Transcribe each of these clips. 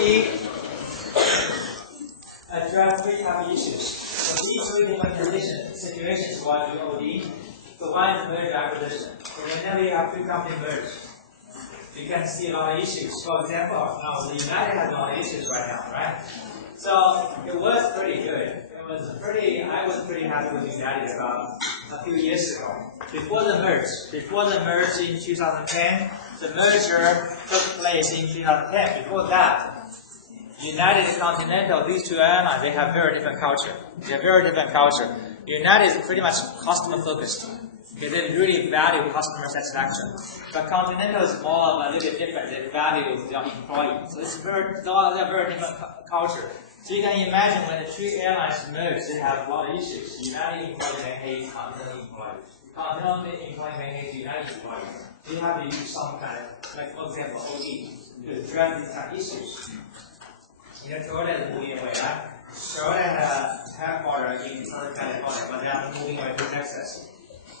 OD address three types of issues. So these three different situations why we do OD. So one is merger acquisition. So whenever you have two companies merge, you can see a lot of issues. For example, now the United has a lot of issues right now, right? So it was pretty good. I was pretty happy with United about a few years ago. Before the merge in 2010, the merger took place in 2010. Before that, United and Continental, these two airlines, they have very different culture. United is pretty much customer focused. They really value customer satisfaction. But Continental is more of a little bit different. They value their employees. So it's very different culture. So you can imagine when the two airlines merge, they have a lot of issues. United employees may hate Continental employees. Continental employees may hate United employees. So you have to use some kind of, like for example, OD, to address these kind of issues. You know, Toyota is moving away, right? Toyota has a headquarters in Southern California, but they are moving away to Texas.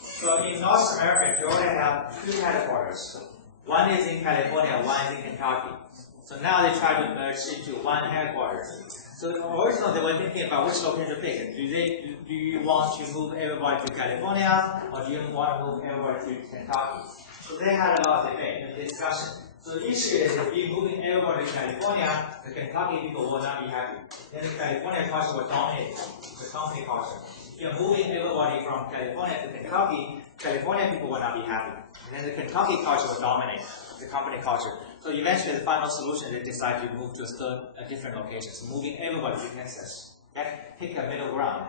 So in North America, Toyota have two headquarters. One is in California, one is in Kentucky. So now they try to merge into one headquarters. So originally they were thinking about which location to pick. Do you want to move everybody to California, or do you want to move everybody to Kentucky? So they had a lot of debate and discussion. So the issue is if you're moving everybody to California, the Kentucky people will not be happy. Then the California culture will dominate the company culture. If you're moving everybody from California to Kentucky, California people will not be happy. And then the Kentucky culture will dominate the company culture. So eventually the final solution, they decide to move to a different location. So moving everybody to Texas. Okay? Pick a middle ground.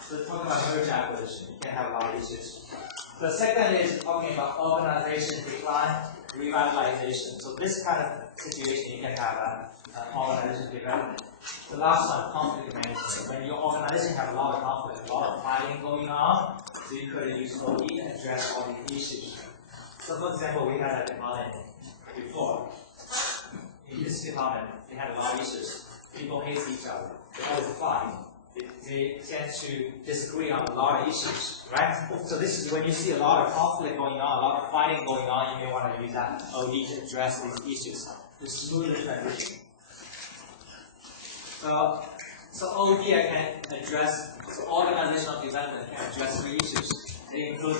So talking about merger acquisition, you can have a lot of issues. The second is talking about organization decline, revitalization. So this kind of situation, you can have an organization development. The last one, conflict management. When your organization have a lot of conflict, a lot of fighting going on, so you could use OD and address all these issues. So for example, we had a department before. In this department, they had a lot of issues. People hate each other. They always fight. They tend to disagree on a lot of issues, right? So this is when you see a lot of conflict going on, a lot of fighting going on, you may want to use that OD to address these issues to smooth the transition. So OD can address, so organizational development can address three issues. They include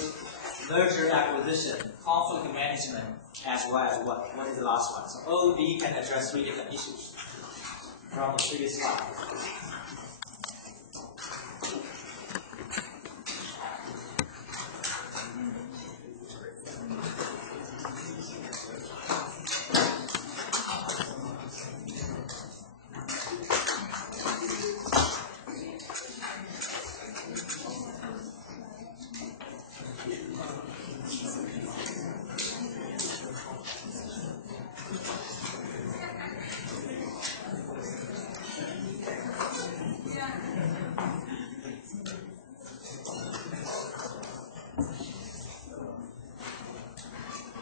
merger acquisition, conflict management, as well as what is the last one? So OD can address three different issues from the previous slide.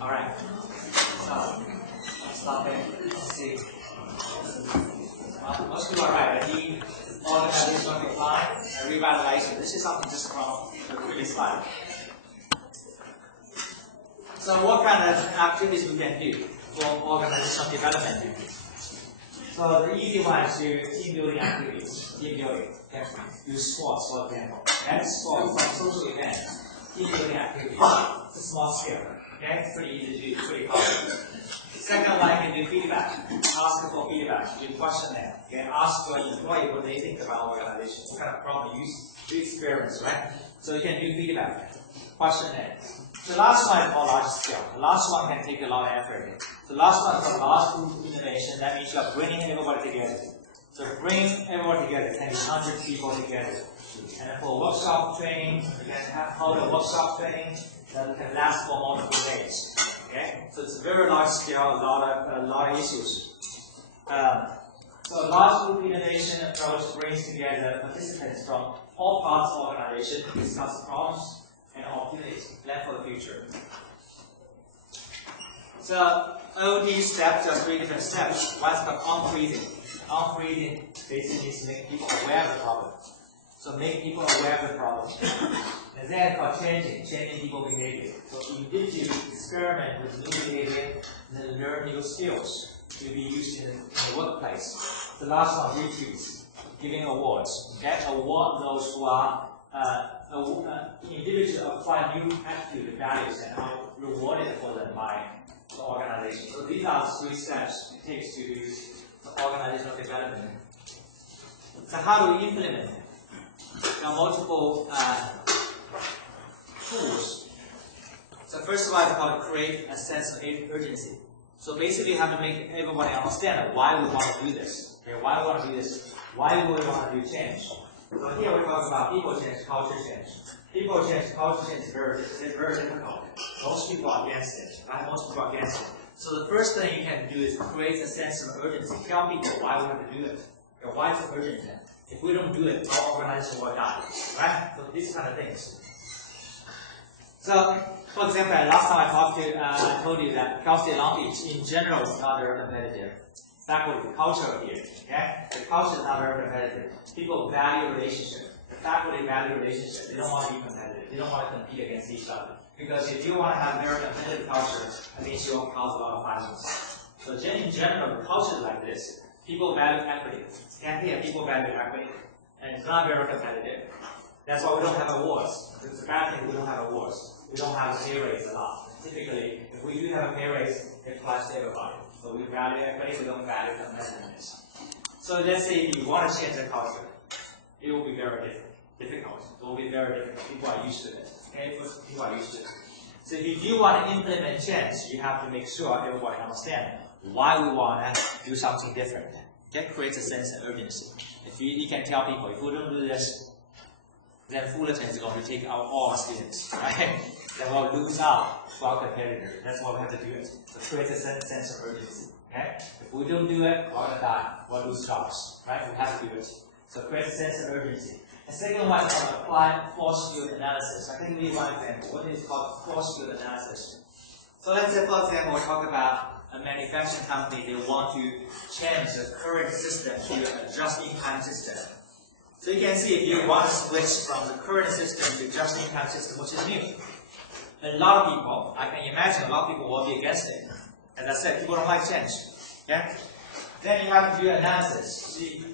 Alright, so let's stop there. Let's see. Most people are right. I need organizational decline and revitalization. This is something just from the previous slide. So what kind of activities we can do for organizational development? So the easy one is team building activities. Team building. Okay. Use sports, for example. And sports, some social events. Team building activities. It's a small scale. Okay, it's pretty easy to do, pretty common. Second one, you can do feedback. Ask for feedback. Do questionnaire. Okay, ask your employee what they think about organization. What kind of problem you experience, right? So you can do feedback. Questionnaire. The last one is more large scale. The last one can take a lot of effort. The last one is large group innovation. That means you are bringing everybody together. So bring everybody together. Can be 100 people together. And for workshop training, you can hold a workshop training that can last for multiple days. Okay, so it's a very large scale, a lot of issues. So a large group innovation approach brings together participants from all parts of the organization to discuss problems and opportunities planned for the future. So OD steps are three different steps. One is called on-freezing. On-freezing basically means make people aware of the problem. So make people aware of the problem. And then called changing people behavior. So you did you experiment with new behavior and then learn new skills to be used in the workplace. The last one, retweets, giving awards. Okay, award those who are individuals apply new attitude values and are rewarded for them by the organization. So these are the 3 steps it takes to do organizational development. So how do we implement it? There are multiple tools. So first of all, it's called create a sense of urgency. So basically, you have to make everybody understand why we want to do this. Okay, why we want to do this? Why do we want to do change? So here we're talking about people change, culture change. People change, culture change is very difficult. Most people are against it. Right? Most people are against it. So the first thing you can do is create a sense of urgency. Tell people why we have to do it. Okay, why it's urgent. If we don't do it, our organization will die. Right? So these kind of things. So, for example, last time I told you that Cal State Long Beach in general is not very competitive. Faculty, the culture here, okay? The culture is not very competitive. People value relationship. The faculty value relationship. They don't want to be competitive. They don't want to compete against each other. Because if you want to have a very competitive culture, that means you will cause a lot of violence. So in general, the culture is like this. People value equity. And here, people value equity. And it's not very competitive. That's why we don't have awards. It's a bad thing we don't have awards. We don't have a pay raise a lot. Typically, if we do have a pay raise, it applies to everybody. So we value equity, we don't value competitiveness. So let's say if you want to change the culture, it will be very difficult. It will be very difficult. People are used to it. Okay? People are used to it. So if you want to implement change, you have to make sure everybody understands why we want to do something different. That creates a sense of urgency. If you can tell people, if we don't do this, then Fullerton is going to take out all our students, right? Then we'll lose out to our competitor. That's why we have to do it. So create a sense of urgency. Okay? If we don't do it, we're going to die. We'll lose jobs, right? We have to do it. So create a sense of urgency. The second one is called apply force field analysis. I can give you one example. What is called force field analysis? So let's say, for example, we talk about a manufacturing company. They want to change the current system to a just-in-time system. So you can see if you want to switch from the current system to just-in-time system, which is new. A lot of people, I can imagine a lot of people will be against it. As I said, people don't like change. Okay? Then you have to do analysis. See?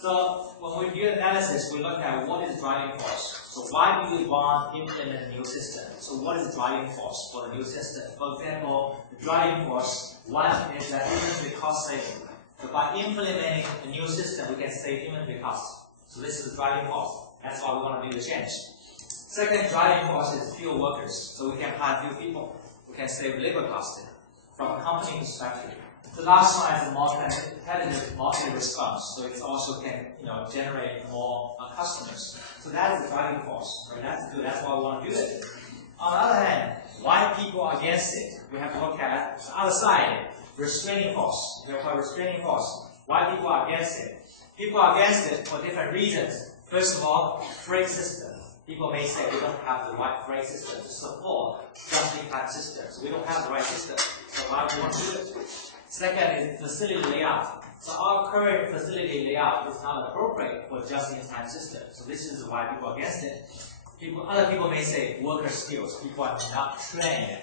So when we do analysis, we look at what is driving force. So why do we want to implement a new system? So what is the driving force for the new system? For example, the driving force, one is that inventory cost saving. So by implementing a new system, we can save inventory costs. So this is the driving force. That's why we want to do the change. Second driving force is fewer workers. So we can hire fewer people. We can save labor costs from a company perspective. The last one is a multi-competitive multi-response. So it also can generate more customers. So that is the driving force. Right? That's good. That's why we want to do it. On the other hand, why people are against it? We have to look at the other side. Restraining force. Restraining force. Why people are against it? People are against it for different reasons. First of all, freight system. People may say we don't have the right freight system to support just-in-time systems. We don't have the right system, so why do we want to do it? Second is facility layout. So our current facility layout is not appropriate for just-in-time systems. So this is why people are against it. Other people may say worker skills. People are not trained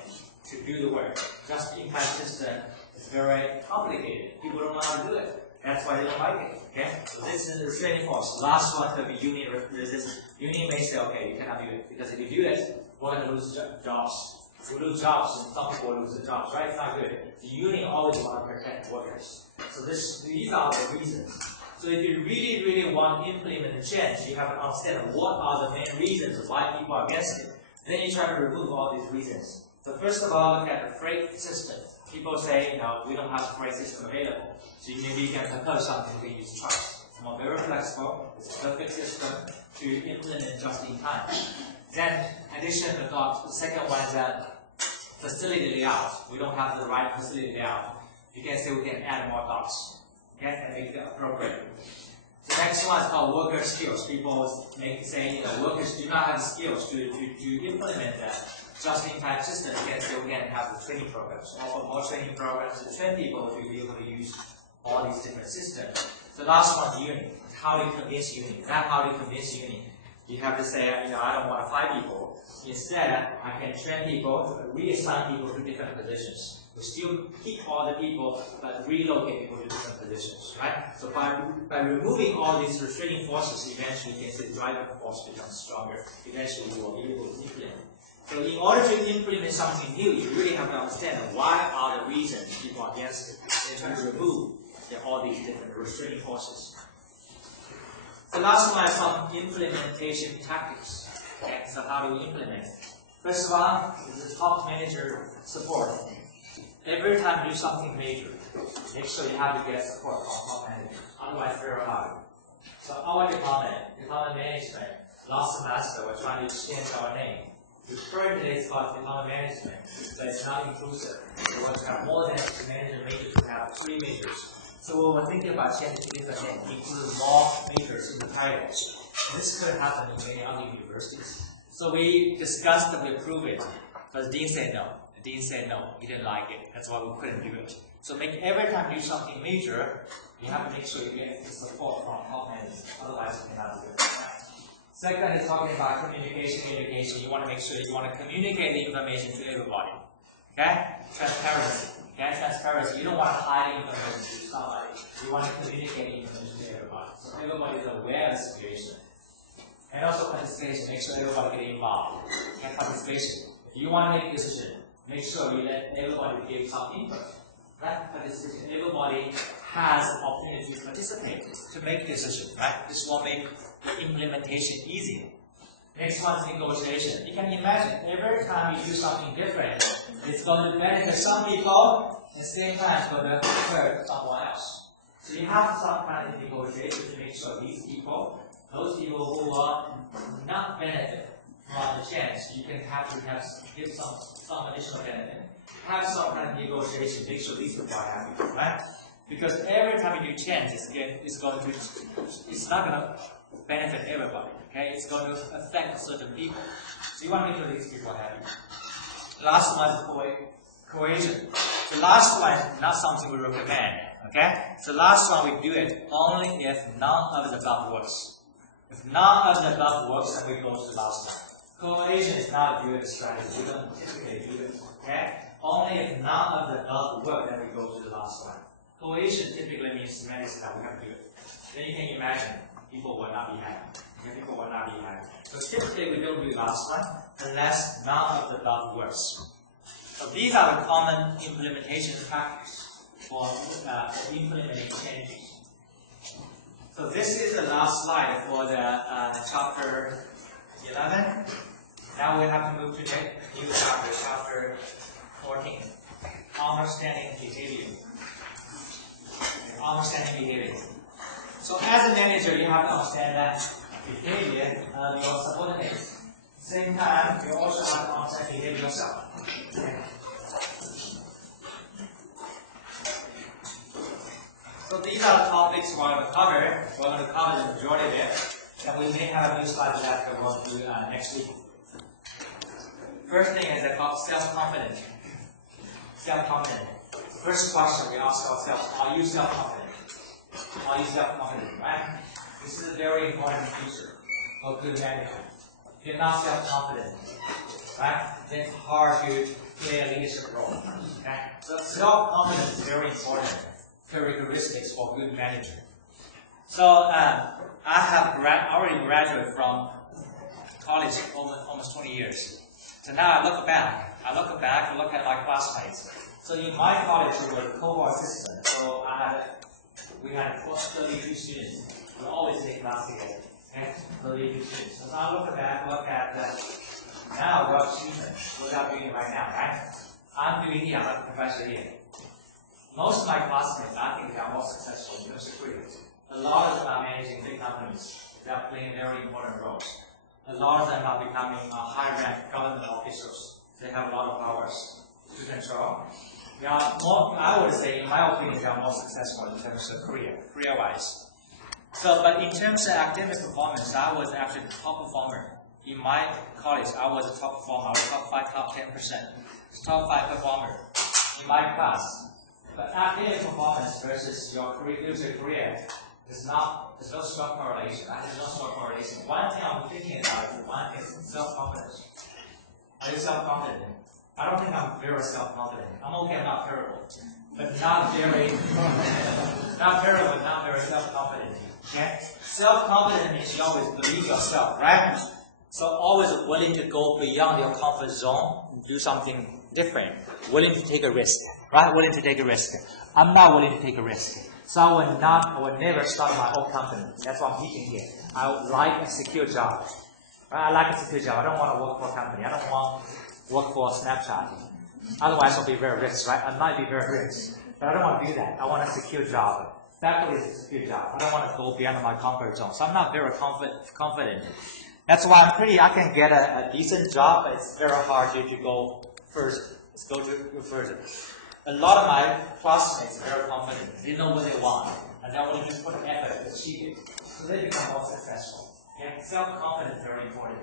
to do the work. Just-in-time system is very complicated. People don't know how to do it. That's why they don't like it. Okay? So this is the restraining force. Last one could be union resistance. Union may say, okay, you cannot do it. Because if you do it, we're going to lose jobs. If we lose jobs, and some people lose the jobs, right? It's not good. The union always want to protect workers. So these are the reasons. So if you really, really want to implement a change, you have to understand what are the main reasons why people are against it. Then you try to remove all these reasons. So first of all, look at the freight system. People say, we don't have a freight system available. So maybe you can propose something to use trucks. It's more very flexible. It's a perfect system to implement just in time. Then, in addition to that, the second one is that facility layout. We don't have the right facility layout. You can say we can add more docks. Okay, and make it appropriate. The next one is called worker skills. People say workers do not have the skills to implement that. Just-in-time system, you can say we can have the training programs. Offer more training programs to train people to be able to use all these different systems. The last one is union. How do you convince union? Not how do you convince union. You have to say, I don't want to fire people. Instead, I can train people, reassign people to different positions. We still keep all the people, but relocate people to different positions, right? So by removing all these restraining forces, eventually you can see the driving force becomes stronger. Eventually you will be able to implement. So in order to implement something new, you really have to understand why are the reasons people are against it, and try to remove all these different restraining forces. The last one is some implementation tactics. Okay, so how do we implement? First one is the top manager support. Every time you do something major, make sure you have to get support from top manager. Otherwise, it's very hard. So our department management, last semester we're trying to change our name. Currently it's called department management, but it's not inclusive. We want to have more than manager majors. We have 3 majors. So we're thinking about changing different name, include more majors in the title. And this could happen in many other universities. So we discussed and we approved it, but the dean said no. The dean said no, he didn't like it. That's why we couldn't do it. So every time you do something major, you have to make sure you get the support from top managers. Otherwise, you cannot do it. Second is talking about communication. You want to make sure you want to communicate the information to everybody. Okay? Transparency. Okay? Transparency. You don't want to hide information to somebody. You want to communicate the information to everybody. So everybody is aware of the situation. And also participation. Make sure everybody get involved. And participation. If you want to make a decision, make sure you let everybody give some input. Right? Participation. Everybody has an opportunity to participate, to make decisions. Right? This will make the implementation easier. Next one is negotiation. You can imagine every time you do something different, it's going to benefit some people, and at the same time it's going to hurt someone else. So you have some kind of negotiation to make sure these people, those people who will not benefit from the chance, you can have to give some additional benefit. Have some kind of negotiation, make sure these people are happy, right? Because every time you do change, it's not going to benefit everybody. Okay, it's going to affect certain people. So you want to make sure these people are happy. Last one is cohesion. The last one is not something we recommend. Okay, so last one we do it only if none of the above works. If none of the above works, then we go to the last one. Cohesion is not a good strategy. We don't typically do it. Okay, only if none of the above work, then we go to the last one. Cohesion typically means semantics that we have to do it. Then you can imagine people will not be happy. People will not be happy. So typically we don't do the last one unless none of the above works. So these are the common implementation practices for implementing changes. So this is the last slide for the chapter 11. Now we have to move to the new chapter, chapter 14. Understanding behavior. Understanding behavior. So as a manager, you have to understand that behavior of your subordinates. At the same time, you also have to understand behavior yourself. Okay. So these are the topics we're going to cover. We're going to cover the majority of it. And we may have a new slide left that we'll do next week. First thing is about self-confidence. Self-confidence. First question we ask ourselves, are you self-confident? Are you self-confident, right? This is a very important feature of good management. If you're not self-confident, right, then it's hard to play a leadership role. Okay? So self-confidence is very important characteristics for good manager. So I have already graduated from college almost 20 years. So now I look back, look at my classmates. So in my college, we were a cohort system. So we had 32 students. We always take class together. Okay? 32 students. So I look at now what students, what I'm doing right now, right? I'm doing here, I'm a professor here. Most of my classmates, I think they are more successful in terms of careers. A lot of them are managing big companies. They are playing very important roles. A lot of them are becoming high-ranked government officials. They have a lot of powers to control. They are more, I would say, in my opinion, they are more successful in terms of career-wise. So, but in terms of academic performance, I was actually the top performer. In my college, I was a top performer. I was top 5, top 10%. Top 5 performer in my class. But academic performance versus your future career is not, there's no strong correlation. There's no strong correlation. One thing I'm thinking about is one is self-confidence. Are you self-confident? I don't think I'm very self-confident. I'm okay, I'm not terrible. But not very, not terrible, not very self-confident. Okay? Self-confident means you always believe yourself, right? So always willing to go beyond your comfort zone and do something different. Willing to take a risk, right? Willing to take a risk. I'm not willing to take a risk. So I will never start my own company. That's what I'm teaching here. I would like a secure job. Right? I like a secure job. I don't want to work for a company. I don't want to work for Snapchat. Otherwise I'll be very rich, right? I might be very rich. But I don't want to do that. I want a secure job. Faculty is a secure job. I don't want to go beyond my comfort zone. So I'm not very confident. That's why I can get a decent job, but it's very hard to go first. Let's go further. A lot of my classmates are very confident. They know what they want, and they're willing to put effort to achieve it. So they become more successful. Okay? Self-confidence is very important.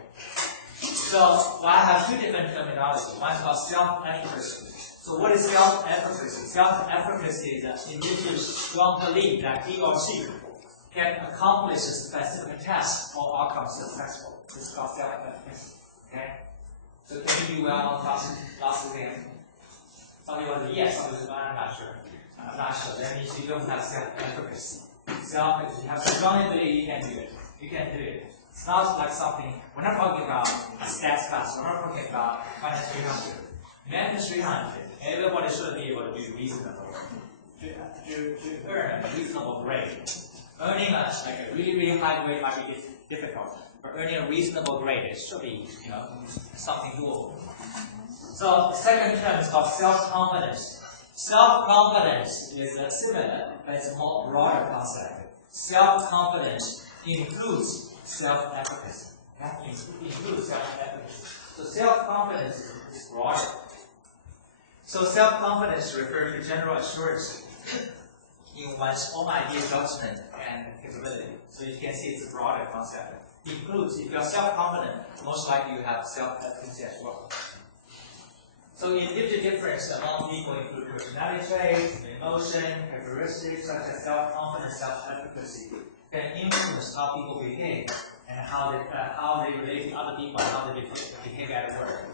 So I have two different terminologies. One is called self-efficacy. So what is self-efficacy? Self-efficacy is an individual's strong belief that he or she can accomplish a specific task or outcome successful. This is called self-efficacy. Okay? So can you do well on last weekend? Some people say yes, some people say I'm not sure. I'm not sure. That means you don't have self-efficacy. You have strong belief you can do it. You can do it. It's not like something, we're not talking about a stats class, we're not talking about Finance 300. Finance 300, everybody should be able to do reasonable, to earn a reasonable grade. Earning a really, really high grade might be difficult, but earning a reasonable grade, it should be, something doable. So the second term is called self-confidence. Self-confidence is similar, but it's a more broader concept. Self-confidence includes self-efficacy. That includes self-efficacy. So self-confidence is broader. So self-confidence refers to general assurance in one's own idea, judgment, and capability. So you can see it's a broader concept. It includes, if you're self-confident, most likely you have self-efficacy as well. So individual difference among people include personality traits, emotion, characteristics such as self-confidence, self-efficacy can influence how people behave and how they relate to other people and how they behave at work.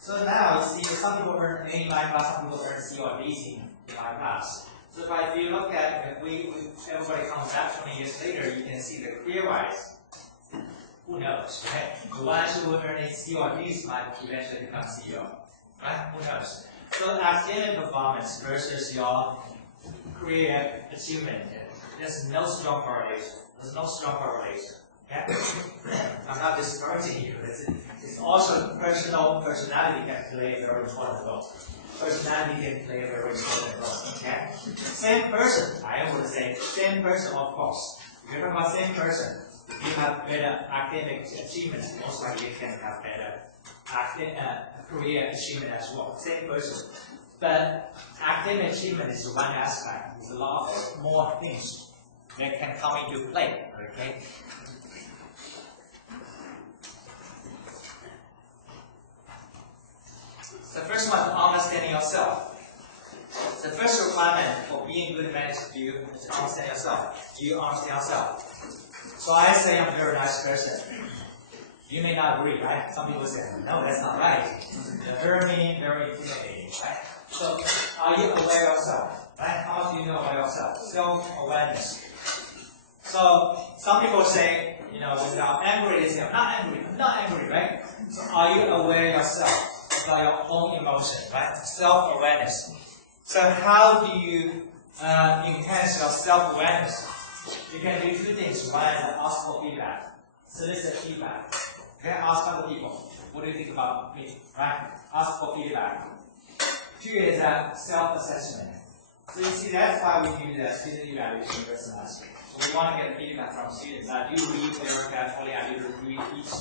So now you see some people earn A in my class, some people earn C or D in my class. So if you look at, if everybody comes back 20 years later, you can see the career-wise. Who knows, right? The ones who earn a C or D might eventually become CEO, right? Who knows? So academic performance versus your career achievement, there's no strong correlation. There's no strong correlation. Okay? I'm not discouraging you. It's also personality can play a very important role. Personality can play a very important role. Okay? Same person, I would say, same person, of course. If you're talking about same person, you have better academic achievement. Most likely you can have better career achievement as well. Same person. But academic achievement is one aspect. There's a lot of more things that can come into play. Okay? The first one is understanding yourself. The first requirement for being a good manager is to understand yourself. Do you understand yourself? So I say I'm a very nice person. You may not agree, right? Some people say, no, that's not right. You're very mean, very intimidating, right? So are you aware of yourself? Right? How do you know about yourself? Self-awareness. So some people say, without angry, they say, I'm not angry, right? So are you aware of yourself? About your own emotion, right? Self-awareness. So how do you enhance your self-awareness? You can do two things. One is ask for feedback. Solicit feedback. Okay, ask other people. What do you think about me? Right? Ask for feedback. Two is self-assessment. So you see, that's why we do the student evaluation personality. So we want to get feedback from students. I do read very carefully. I do read each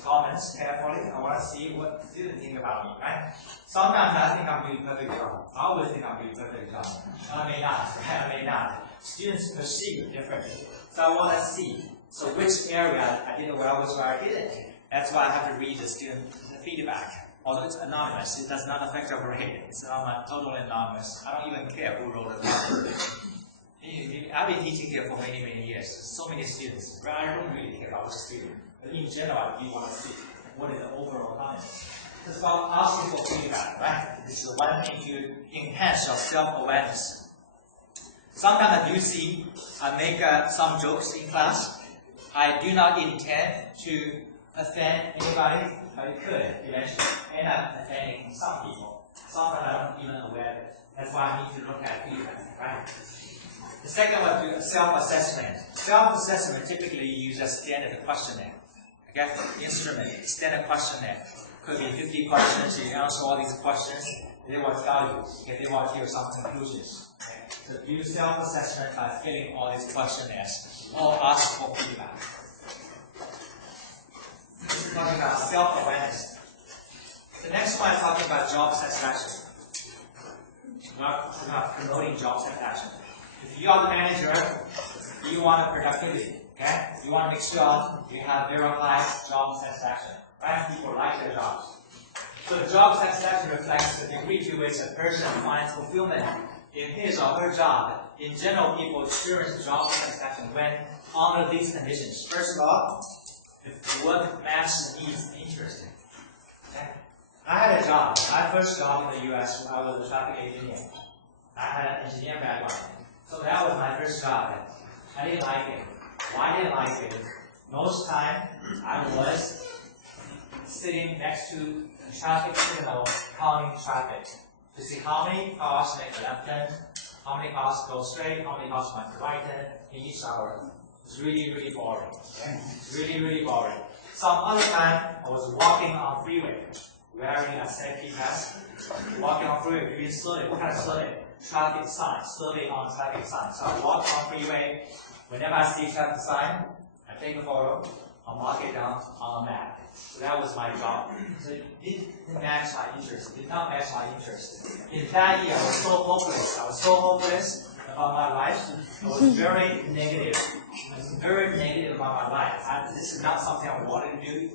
comments carefully. I want to see what students think about me, right? Sometimes I think I'm doing a perfect job. I always think I'm doing a perfect job. I may not, right? I may not. Students perceive it differently. So I want to see. So which area I did well, which area I didn't. That's why I have to read the student feedback. Although it's anonymous, it does not affect your grade. It's totally anonymous. I don't even care who wrote it. I've been teaching here for many, many years. So many students. But I don't really care about which student. But in general, you want to see what is the overall comment. It's about asking for feedback, right? This is one thing to enhance your self-awareness. Sometimes I do see I make some jokes in class. I do not intend to offend anybody, but it could eventually end up offending some people. Sometimes I don't even aware of it. That's why I need to look at feedback, right? The second one is self-assessment. Self-assessment typically uses a standard questionnaire. Okay? Instrument, standard questionnaire. Could be 50 questions, you answer all these questions, they will tell you, okay, they will hear some conclusions. Okay? So do self-assessment by filling all these questionnaires, or ask for feedback. This is talking about self-awareness. The next one is talking about job satisfaction. We're not promoting job satisfaction. If you are the manager, you want productivity, okay? You want to make sure you have very high job satisfaction, right? People like their jobs. So the job satisfaction reflects the degree to which a person finds fulfillment in his or her job. In general, people experience job satisfaction when under these conditions. First of all, if the work matches the needs and interests. Okay? I had a job. My first job in the U.S. I was a traffic engineer. I had an engineering background. So that was my first job. I didn't like it. Why didn't I like it? Most time I was sitting next to a traffic signal counting traffic to see how many cars make a left turn, how many cars go straight, how many cars make a right turn in each hour. It's really, really boring. Okay? It's really, really boring. Some other time I was walking on freeway, wearing a safety vest, walking on freeway, doing slowly. What kind of slowly? Traffic sign, slowly on traffic sign. So I walk on freeway. Whenever I see traffic sign, I take a photo, I'll mark it down on a map. So that was my job. So it didn't match my interest. It did not match my interest. In that year, I was so hopeless. I was so hopeless about my life. I was very negative. I was very negative about my life. This is not something I wanted to do.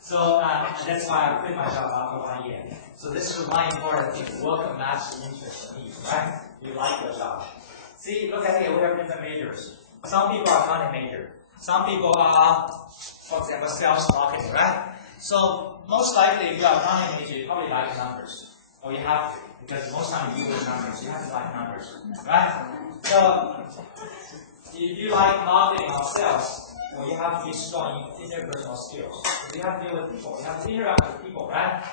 So that's why I quit my job after 1 year. So this is one important thing. Work and match the interest needs, right? You like your job. See, look at here, we have different majors. Some people are accounting major. Some people are, for example, sales marketing, right? So most likely if you are accounting major, you probably like numbers. Or you have to, because most time you use numbers, you have to like numbers, right? So if you like marketing or sales, well, you have to be strong in interpersonal skills. You have to deal with people. You have to interact with people, right?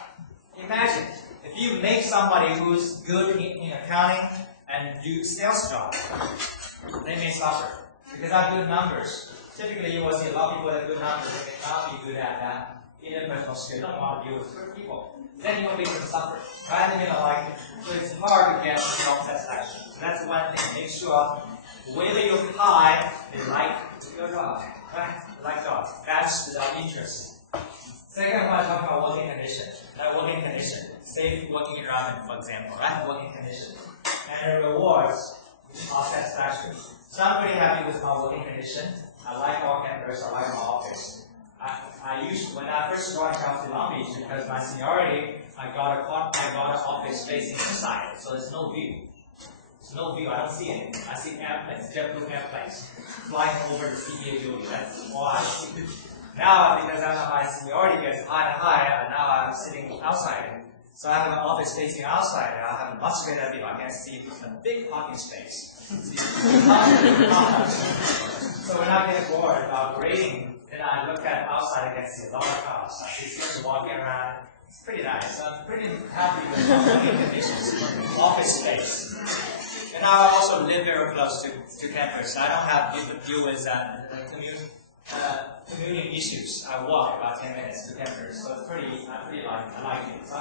Imagine if you make somebody who's good in accounting and do sales job, they may suffer because I have good numbers. Typically, you will see a lot of people that have good numbers, they may not be good at that interpersonal skill. They don't want to deal with people. Then you will make them suffer, right? They're gonna like it. So it's hard to get job satisfaction. So that's one thing. Make sure whether you apply, they like your job, right? They like jobs. That's the interest. Second one, I talk about working conditions. Working condition, safe working environment, for example, right? Working condition. And the rewards are satisfaction. So I'm pretty happy with my working condition. I like our campus, I like my office. When I first joined South Long Beach, because my seniority, I got an office facing inside, so there's no view. There's no view, I don't see anything. I see airplanes, JetBlue airplanes, flying over the CBA building. That's all I see. Now, because I know my seniority gets higher and higher, now I'm sitting outside. So I have an office facing outside. I have a much better view. I can see a big parking space. So when I get bored about grading, then I look at outside. I can see a lot of cars. I see students walking around. It's pretty nice. So I'm pretty happy with my working conditions, office space. And I also live very close to campus. I don't have to deal with commuting issues. I walk about 10 minutes to campus, so it's I like it. So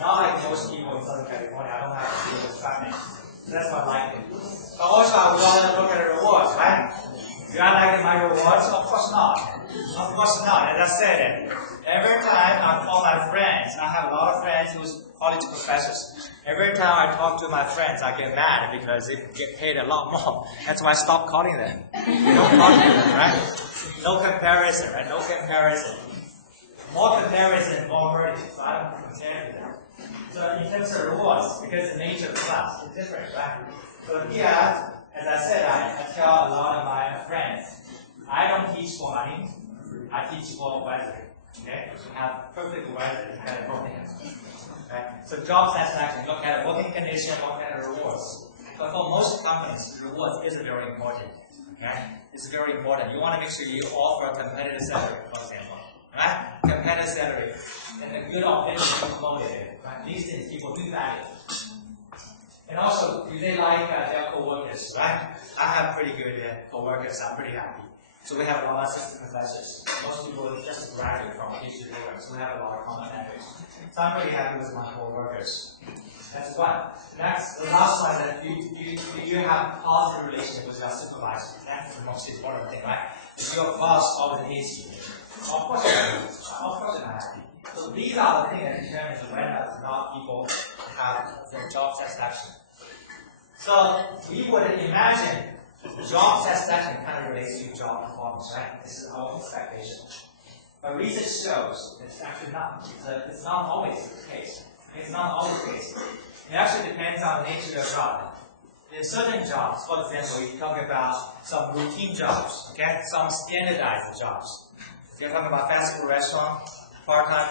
not like most people in Southern California, I don't have to deal with traffic. So that's why I like it. But also, I would want to look at the rewards, right? Do I like my rewards? Of course not. Of course not. As I said, every time I call my friends, I have a lot of friends who's college professors. Every time I talk to my friends, I get mad because they get paid a lot more. That's why I stopped calling them. Don't talk to them, right? No comparison, right? No comparison. More comparison, more hurting. So I don't compare to them. So in terms of rewards, because the nature of the class is different, right? So here, as I said, I tell a lot of my friends, I don't teach for money. I teach for pleasure. Okay, so we have perfect weather and everything. Okay, so job satisfaction, look at working condition, look at rewards. But for most companies, rewards is very important. Okay, it's very important. You want to make sure you offer a competitive salary, for example. Right? Competitive salary and a good opportunity to promote it. Right? These things people do value. And also, do they like their co-workers, right? I have pretty good co-workers, I'm pretty happy. So we have a lot of assistant professors. Most people just graduate from PhD programs, so we have a lot of common language. So I'm pretty happy with my co-workers. That's one. Next, the last one, that you have positive relationship with your supervisor. That's the most important thing, right? If your boss always hates you, of course you're not happy. So these are the things that determine whether or not people have their job satisfaction. So we would imagine job satisfaction kind of relates to job performance, right? This is our expectation. But research shows it's actually not. It's not always the case. It's not always the case. It actually depends on the nature of the job. In certain jobs, for example, you talk about some routine jobs, okay? Some standardized jobs. You're talking about fast food restaurant, part-time,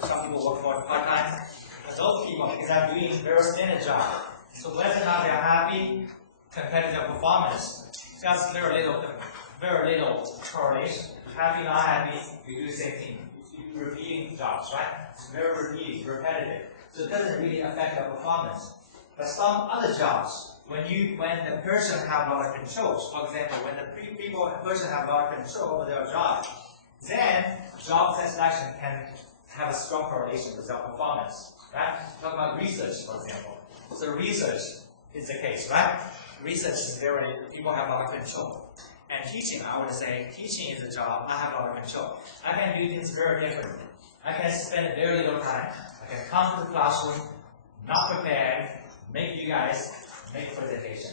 some people work for part-time. Those people, because they're doing a very standard job. So whether or not they're happy compared to their performance, that's very little correlation. Happy, not happy, you do the same thing. You're repeating jobs, right? It's very repeating, repetitive. So it doesn't really affect their performance. But some other jobs, when the person have a lot of controls, for example, when the person have a lot of control over their job, then job satisfaction can have a strong correlation with their performance, right? Talk about research, for example. So research is the case, right? Research is people have a lot of control. And teaching, I would say, teaching is a job, I have a lot of control. I can do things very differently. I can spend very little time. I can come to the classroom, not prepared, make you guys make a presentation.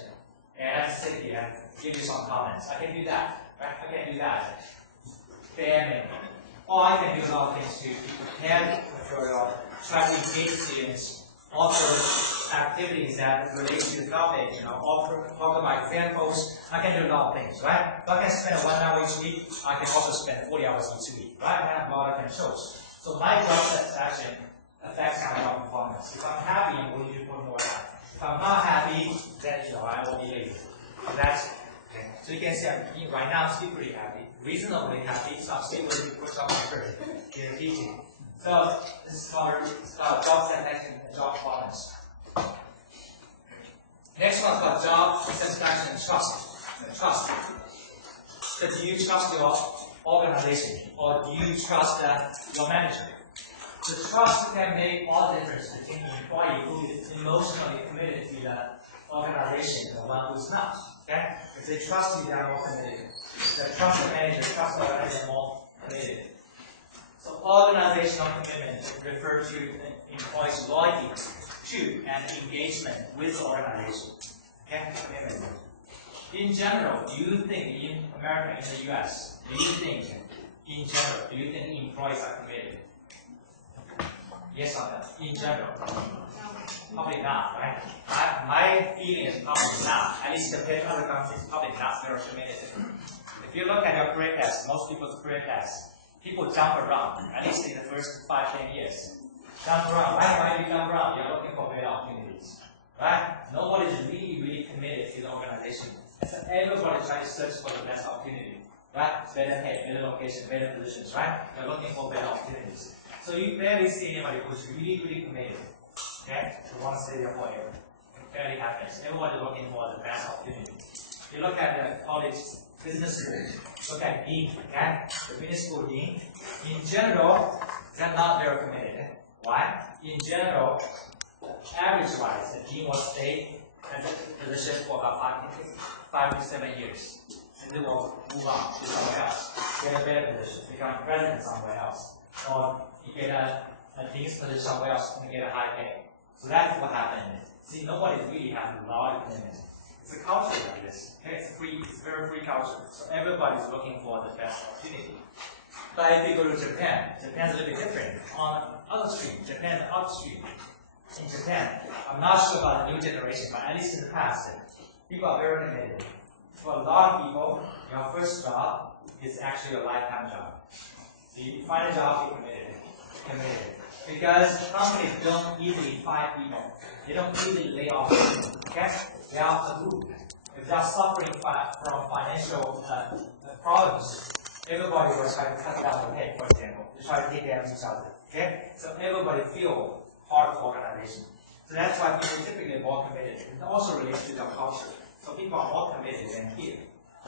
And I have to sit here and give you some comments. I can do that, right? I can do that. Fair. Or I can do a lot of things to prepare the material, try to engage students, offer activities that relate to the topic, talk about examples. I can do a lot of things, right? If I can spend 1 hour each week, I can also spend 40 hours each week, right? I have a lot of controls. So my job satisfaction affects my job performance. If I'm happy, I'm willing to put more time. If I'm not happy, then I will be lazy. That's okay. So you can see right now I'm still pretty happy, reasonably happy, so I'm still willing to put some effort in teaching. So this is called job satisfaction and job performance. Next one is called job satisfaction and trust. Trust. So do you trust your organization or do you trust your manager? The trust can make all the difference between the employee who is emotionally committed to the organization and the one who's not. Okay? If they trust you, they are more committed. If they trust the manager, trust the organization, more committed. So organizational commitment refers to employees' loyalty to and engagement with the organization. Okay? Commitment. In general, do you think in America, in the US, do you think employees are committed? Yes or no? In general? Probably not, right? My feeling is probably not. At least compared to other countries, probably not very committed. If you look at your career paths, most people's career paths, people jump around, at least in the first 5-10 years. Jump around. Why do you jump around? You're looking for better opportunities. Right? Nobody's really committed to the organization. So everybody's trying to search for the best opportunity. Right? Better pay, better location, better positions, right? They're looking for better opportunities. So you barely see anybody who's really committed. Okay? Who wants to stay there forever. It barely happens. Everybody's looking for the best opportunity. You look at the college business school, look at dean, okay? The business school dean. In general, they're not very committed. Why? In general, average-wise, the dean will stay at the position for about 5 to 7 years. And they will move on to somewhere else, get a better position, become president somewhere else. Or you get a dean's position somewhere else and get a high pay. So that's what happened. See, nobody really has a lot of commitment. It's a culture like this. Okay? It's a very free culture. So everybody's looking for the best opportunity. But if you go to Japan, Japan's a little bit different. On other stream, Japan upstream. In Japan, I'm not sure about the new generation, but at least in the past, people are very committed. For a lot of people, your first job is actually a lifetime job. So you find a job, be committed. Because companies don't easily fire people. They don't easily lay off people. Okay? They are a group. If they are suffering from financial problems, everybody will try to cut down the pay, for example. They try to take care of each other. Okay? So everybody feel part of the organization. So that's why people typically are more committed. It also relates to their culture. So people are more committed than here.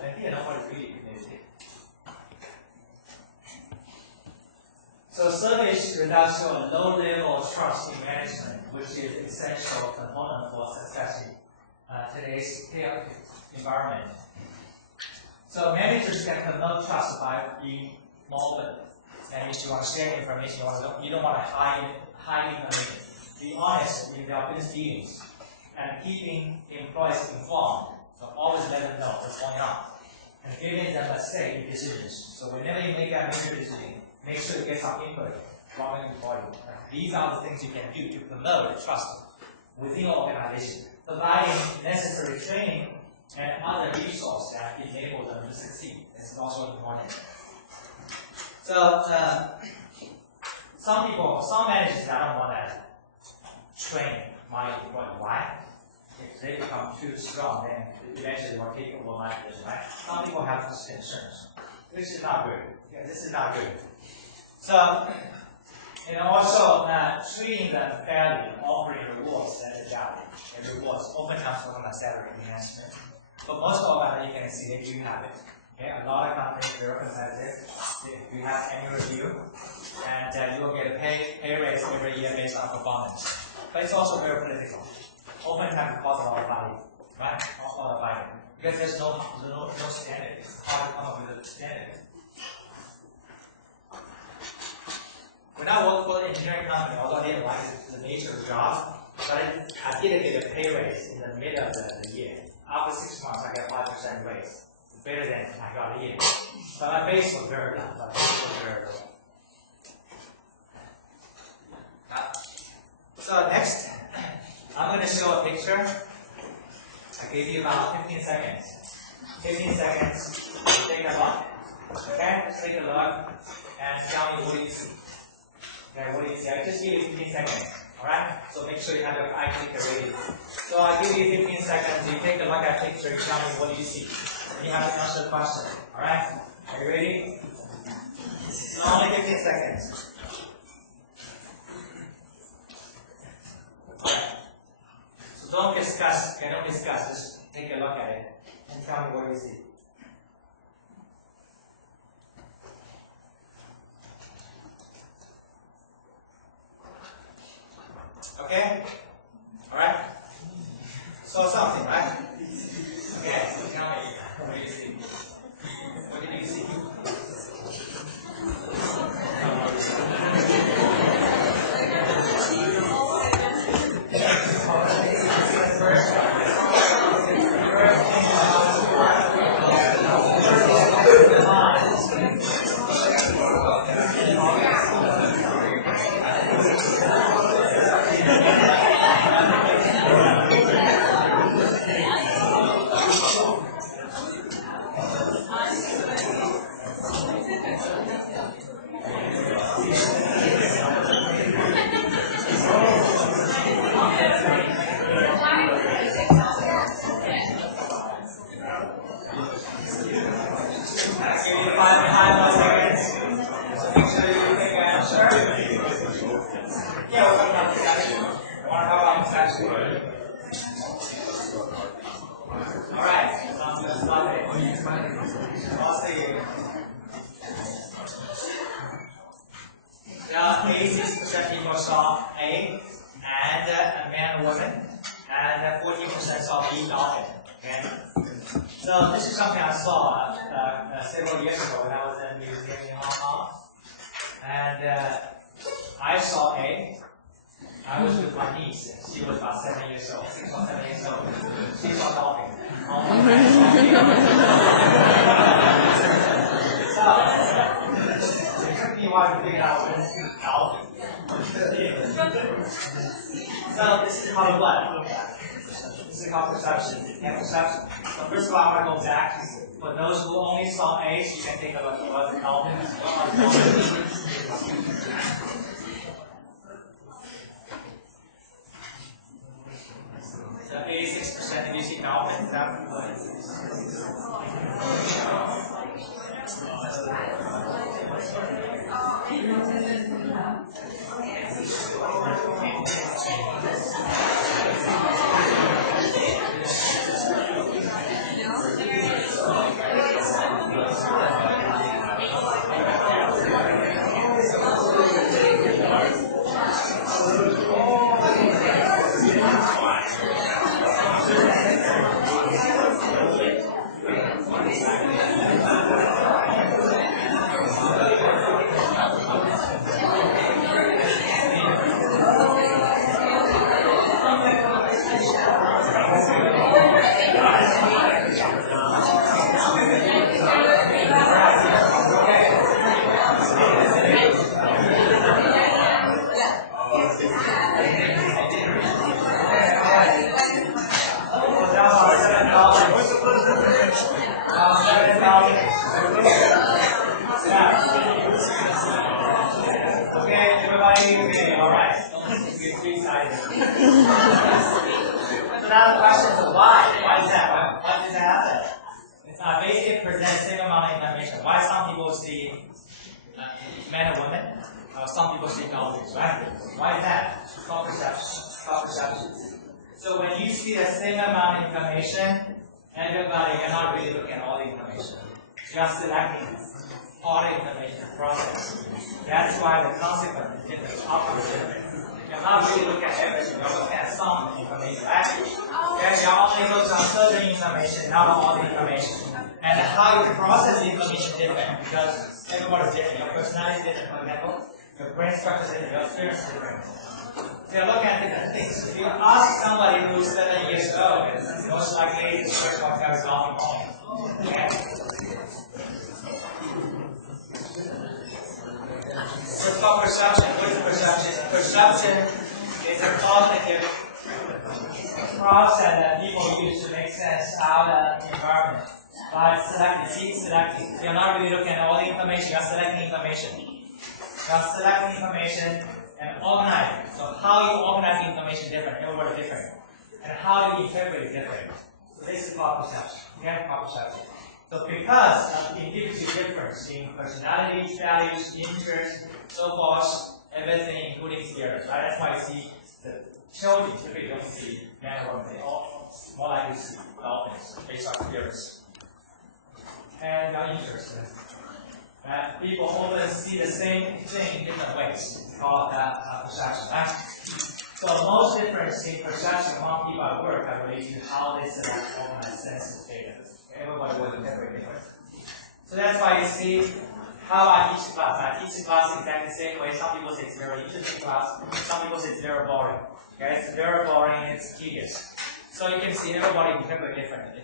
And here, nobody's really committed. So surveys results show a low level of trust in management, which is an essential component for success in today's environment. So managers can promote trust by being more open. That means you want to share information, you don't want to hide information. Be honest in their business dealings and keeping employees informed. So always let them know what's going on. And giving them a say in decisions. So whenever you make a major decision, make sure you get some input from an employee. These are the things you can do to promote trust within your organization. Providing necessary training and other resources that enable them to succeed is also important. So some managers don't want to train my employee. Why? If they become too strong, then eventually they will take over my position, right? Some people have these concerns. This is not good. Yeah, this is not good. So, and also treating them fairly and offering rewards that is valid. And rewards oftentimes from a salary enhancement. But most organizations, you can see that you have it. Okay? A lot of companies, very competitive. You have annual review, and you will get a pay raise every year based on performance. But it's also very political. Oftentimes it costs a lot of money, right? A lot of money. Because there's no standard. It's hard to come up with a standard. When I worked for an engineering company, although I didn't like the nature of the job, but I did get a pay raise in the middle of the year. After 6 months, I got 5% raise. It's better than I got a year. But my base was very low. So next, I'm going to show a picture. I gave you about 15 seconds. 15 seconds, take a look. Okay, take a look and tell me what you see. Okay, what do you see? I just give you 15 seconds. Alright? So make sure you have your eye clicker ready. So I give you 15 seconds, you take a look at the picture, you tell me what do you see. And you have to answer the question. Alright? Are you ready? So only 15 seconds. So don't discuss, okay, don't discuss, just take a look at it and tell me what you see. Okay? Alright? So something, right? Okay, so tell me, what do you see? What did you see? So this is called what? This is called perception. And perception. So first of all, I'm going to go back. For those who only saw A's, you can think about what elements. So 86% of using elements. So when you see the same amount of information, everybody cannot really look at all the information. Just selecting all the information process. That's why the consequence is different, outcome is different. You cannot really look at everything, you look at some information. Okay, you only look at certain information, not all the information. And how you process the information is different because everybody is different. Your personality is different, for example. Your brain structure is different, your experience is different. So you look at different things. If you ask somebody who's 7 years old, most likely it's first one carries on the okay? First of all, perception. What is perception? Perception is a cognitive process that people use to make sense out of the environment. By selecting. You're not really looking at all the information, you're selecting information. You're selecting information and organize it. So how you organize the information different, everybody different. And how you interpret it different. So this is called perception. Okay, called perception. So because of the individual difference in personalities, values, interests, so forth, everything including spirits, right? That's why you see the children typically don't see men or women. They all more likely see dolphins based on spirits. And your interests. People often see the same thing in different ways. We call that perception. Right? So most difference in perception among people at work are related to how they select organized senses data. Everybody will interpret different. So that's why you see how I teach class. I teach class exactly the same way. Some people say it's very interesting class. Some people say it's very boring. Okay, it's very boring. It's tedious. So you can see everybody interpret differently.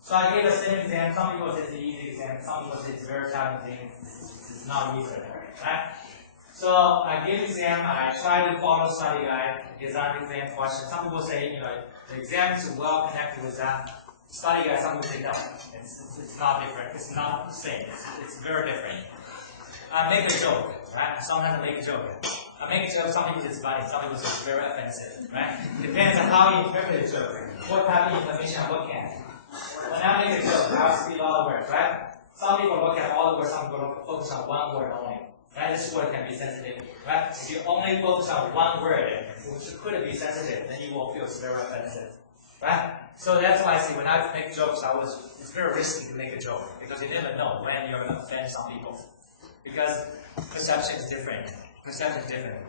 So I gave the same exam. Some people say it's an easy exam. Some people say it's very challenging. It's not easy, right? So I give exam. I try to follow study guide, design exam question. Some people say, the exam is well connected with that study guide. Some people say no. It's not different. It's not the same. It's very different. I make a joke, right? Sometimes I make a joke. I make a joke. Some people say it's funny. Some people say it's very offensive, right? Depends on how you interpret the joke. What type of information I'm looking at. When I make a joke, I will speak all the words, right? Some people look at all the words, some people focus on one word only. Right? This word can be sensitive, right? If you only focus on one word, which could be sensitive, then you will feel it's very offensive, right? So that's why I see when I make jokes, it's very risky to make a joke because you never know when you're going to offend some people. Because perception is different. Perception is different.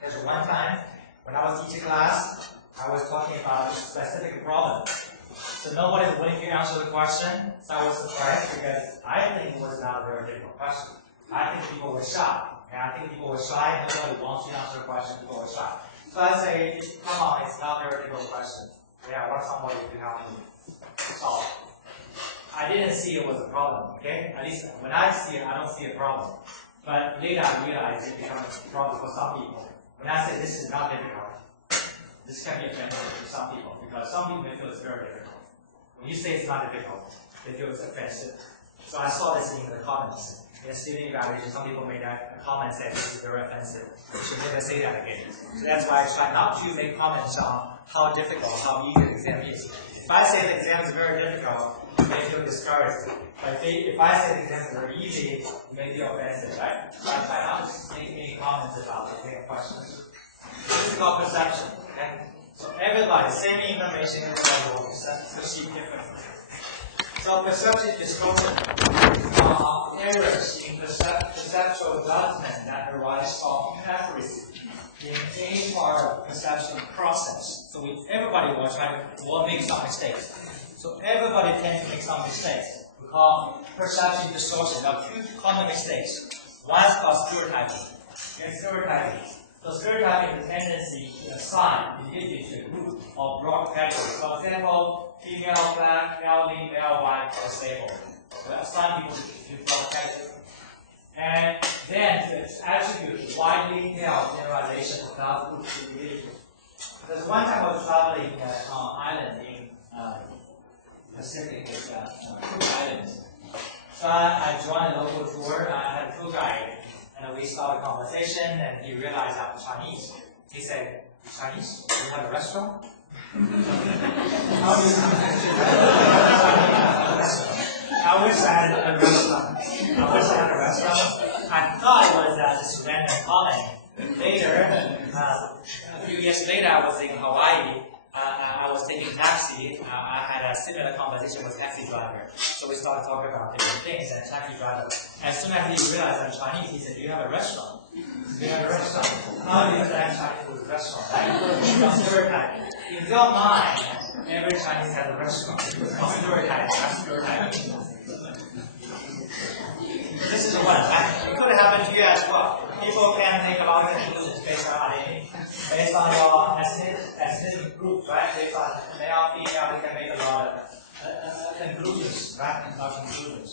There's one time when I was teaching class, I was talking about a specific problem. So nobody was willing to answer the question, so I was surprised because I think it was not a very difficult question. I think people were shy. And I think people were shy, and nobody wants to answer the question, people were shy. So I say, come on, it's not a very difficult question. Yeah, I want somebody to help me solve it. I didn't see it was a problem, okay? At least when I see it, I don't see a problem. But later I realized it becomes a problem for some people. When I say this is not difficult, This can be offensive to some people because some people may feel it's very difficult. When you say it's not difficult, they feel it's offensive. So I saw this in the comments. In student evaluation, some people made a comment saying this is very offensive. You should never say that again. So that's why I try not to make comments on how difficult, how easy the exam is. If I say the exam is very difficult, you may feel discouraged. But if I say the exam is very easy, you may feel offensive, right? So I try not to make any comments about the same questions. This is called perception. Okay? So everybody, same information, everybody will perceive differently. So perception distortion errors in perceptual development that arise from inaccuracy in any part of perception process. So everybody will make some mistakes. So everybody tends to make some mistakes. We call perception distortion. There are two common mistakes. One is called stereotyping. Stereotyping. So stereotyping is the tendency to assign individuals to a group of broad categories. For example, female, black, elderly, male, white, or stable. So assign people to broad categories. And then to attribute widely held generalization about groups to individuals. There's one time I was traveling on an island in Pacific, Cook Islands. So I joined a local tour. I had a tour guide. And we started a conversation, and he realized I'm Chinese. He said, Chinese? You have a restaurant? How do you I wish I had a restaurant. I thought it was just random comment. Later, a few years later, I was in Hawaii. I was taking taxi. I had a similar conversation with a taxi driver. So we started talking about different things, and taxi driver, as soon as he realized I'm Chinese, he said, do you have a restaurant? Do you have a restaurant? How do you understand Chinese food restaurant? Right? Stereotyping. In your mind, every Chinese has a restaurant. Stereotyping. That's stereotyping. This is one. It could happen to you as well. People can make a lot of conclusions based on identity, based on your ethnic group, right? Based on male, female, they can make a lot of conclusions, right? Not conclusions.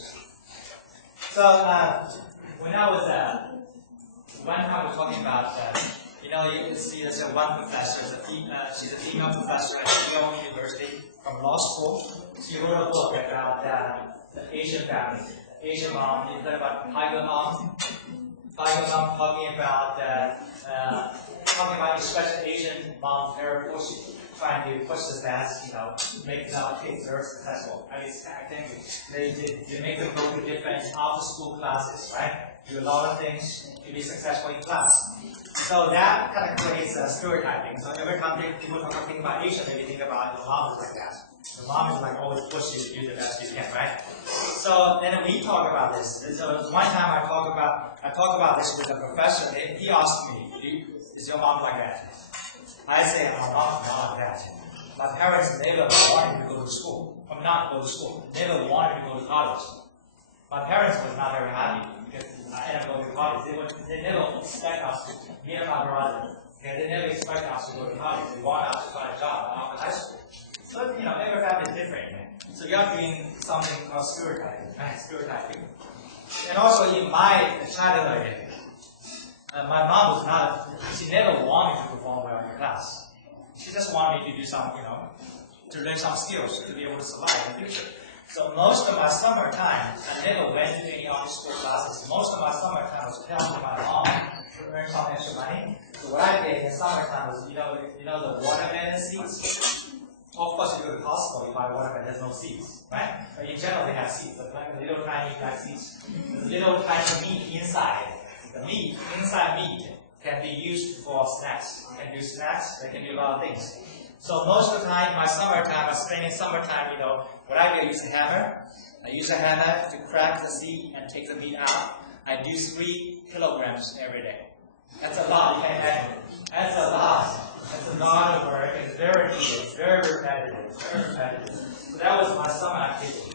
So when I was one time I was talking about, you see there's one professor, she's a female professor at Yale University from law school. She wrote a book about the Asian family. Asian mom, you heard about Tiger Mom? Tiger Mom talking about especially Asian moms, they're trying to push the stats, make the kids very successful. At least I think they make them go to different after-school classes, right? Do a lot of things to be successful in class. So that kind of creates a stereotyping. So every time people talk about Asian, maybe think about the mom is like that. The mom is like always push you to do the best you can, right? So then we talk about this. So one time I talk about this with a professor. He asked me, "Is your mom like that?" I say, "My mom's not like that. My parents never wanted me to go to school. I'm not go to school. Never wanted me to go to college. My parents was not very happy because I ended up going to college. They never expect us, me and my brother. Okay, they never expect us to go to college. They want us to find a job after high school. So, every family is different. So you're doing something called stereotyping, right? Stereotyping. And also in my childhood, my mom was not, she never wanted to perform well in class. She just wanted me to do some, to learn some skills to be able to survive in the future. So most of my summertime, I never went to any after school classes. Most of my summertime was helping my mom to earn some extra money. So what I did in summertime was, the watermelon seeds. Of course, you go to Costco, you buy watermelon, there's no seeds, right? But in general, they have seeds, but like little tiny black seeds. The little tiny meat inside. The meat, inside meat, can be used for snacks. You can do snacks, they can do a lot of things. So most of the time, my summertime, I'm spending summertime, what I do is use a hammer. I use a hammer to crack the seed and take the meat out. I do 3 kilograms every day. That's a lot, you can imagine. That's a lot. That's a lot of work. It's very tedious, very repetitive, So that was my summer activity.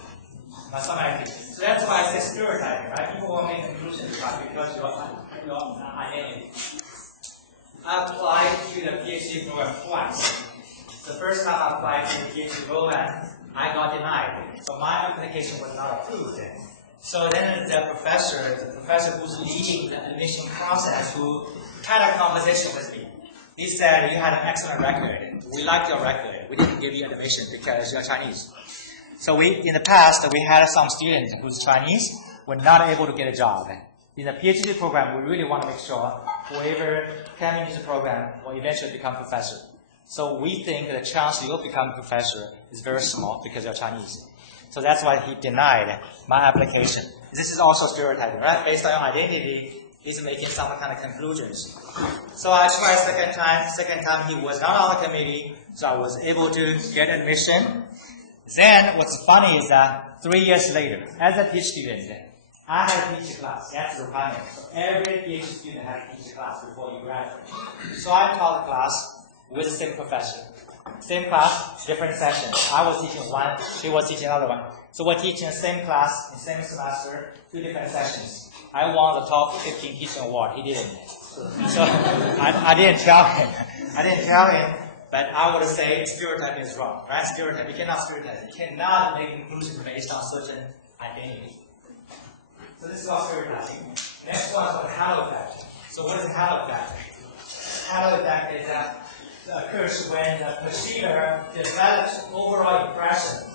So that's why I say stereotyping, right? People will make conclusions about because you're identity. I applied to the PhD program twice. The first time I applied to the PhD program, I got denied. So my application was not approved. So then the professor who's leading the admission process, who had a conversation with me, He said, you had an excellent record. We like your record. We didn't give you admission because you're Chinese. So in the past, we had some students who's Chinese were not able to get a job. In the PhD program, we really want to make sure whoever came into the program will eventually become professor. So we think the chance you'll become professor is very small because you're Chinese. So that's why he denied my application. This is also stereotyping, right? Based on your identity, he's making some kind of conclusions. So I tried second time he was not on the committee, so I was able to get admission. Then what's funny is that 3 years later, as a PhD student, I had a PhD class. That's the requirement. So every PhD student had a PhD class before you graduate. So I taught the class with the same professor. Same class, different sessions. I was teaching one, she was teaching another one. So we're teaching the same class, in the same semester, 2 different sessions. I won the top 15 teaching award. He didn't. So I didn't tell him. But I would say stereotyping is wrong, right? Stereotype. You cannot stereotype. You cannot make conclusions based on certain identity. So this is all stereotyping. Next one is called halo effect. So what is a halo effect? Halo effect is occurs when the perceiver develops overall impression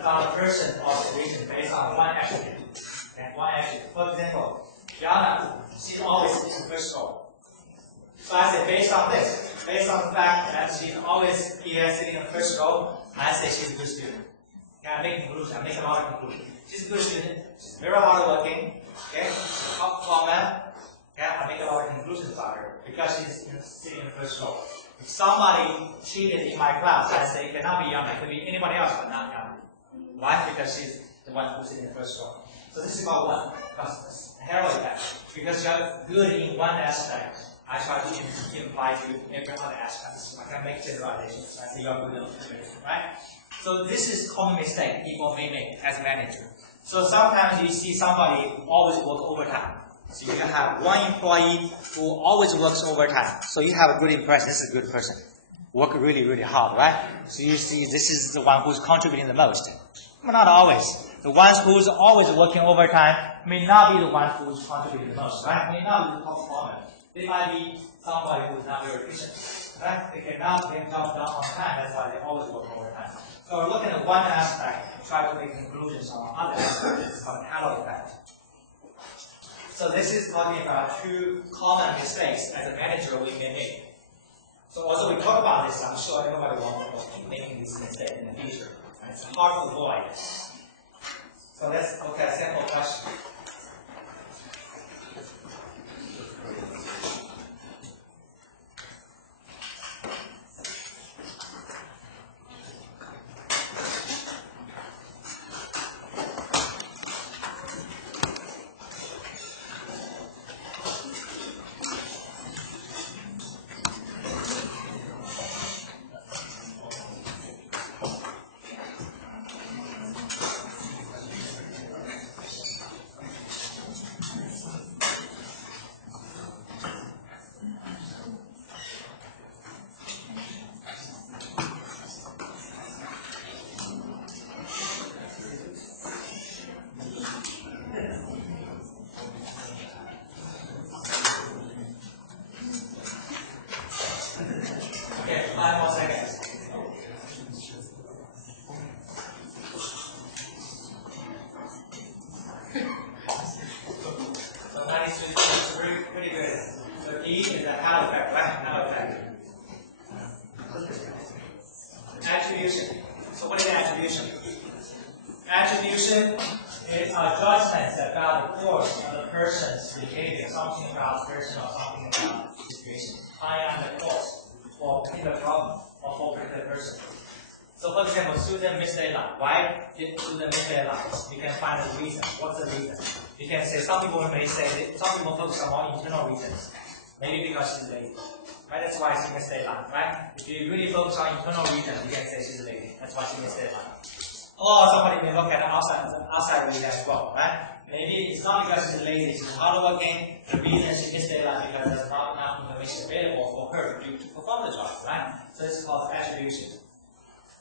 about a person or situation based on one attribute. And one attribute. For example, Yana, she's always in the first row. So I say based on this, based on the fact that she's always here sitting in the first row, I say she's a good student. Okay, I make conclusions. I make a lot of conclusions. She's a good student. She's very hardworking. Okay, she's a top performer. Okay, I make a lot of conclusions about her because she's sitting in the first row. If somebody cheated in my class, I say it cannot be Yana. It could be anybody else, but not Yana. Why? Because she's the one who's in the first row. So this is about one. Because halo effect. Because you're good in one aspect, I try to imply to every other aspect. I can make generalizations. I say you're good in this, right? So this is common mistake people may make as a manager. So sometimes you see somebody who always work overtime. So you have one employee who always works overtime. So you have a good impression. This is a good person. Work really, really hard, right? So you see this is the one who's contributing the most. But not always. The ones who's always working overtime may not be the one who's contributing the most, right? May not be the top performer. They might be somebody who's not very efficient, right? They cannot get jobs done on time. That's why they always work overtime. So we're looking at one aspect, try to make conclusions on other aspects. It's called halo effect. So this is talking about 2 common mistakes as a manager we may make. So also we talk about this, I'm sure everybody will keep making this mistake in the future. Right? It's hard to avoid. So let's look at a sample question. Okay, 5 more seconds. So 93 is pretty good. So E is a halo effect, right? Halo effect. Attribution. So what is attribution? Attribution is a judgment about the course of the person's behavior, something about the person or something about the situation. I am the cause for particular problem or for a particular person. So for example, Susan missed a line. Why did Susan miss a line? You can find the reason. What's the reason? You can say, some people may say, some people focus on more internal reasons. Maybe because she's lazy. Right? That's why she missed a line, right? If you really focus on internal reasons, you can say she's lazy. That's why she missed a line. Or somebody may look at the outside reason as well, right? Maybe it's not because she's lazy, she's hardworking. The reason she missed a line because there's not enough information available for her to perform the job, right? So this is called attribution.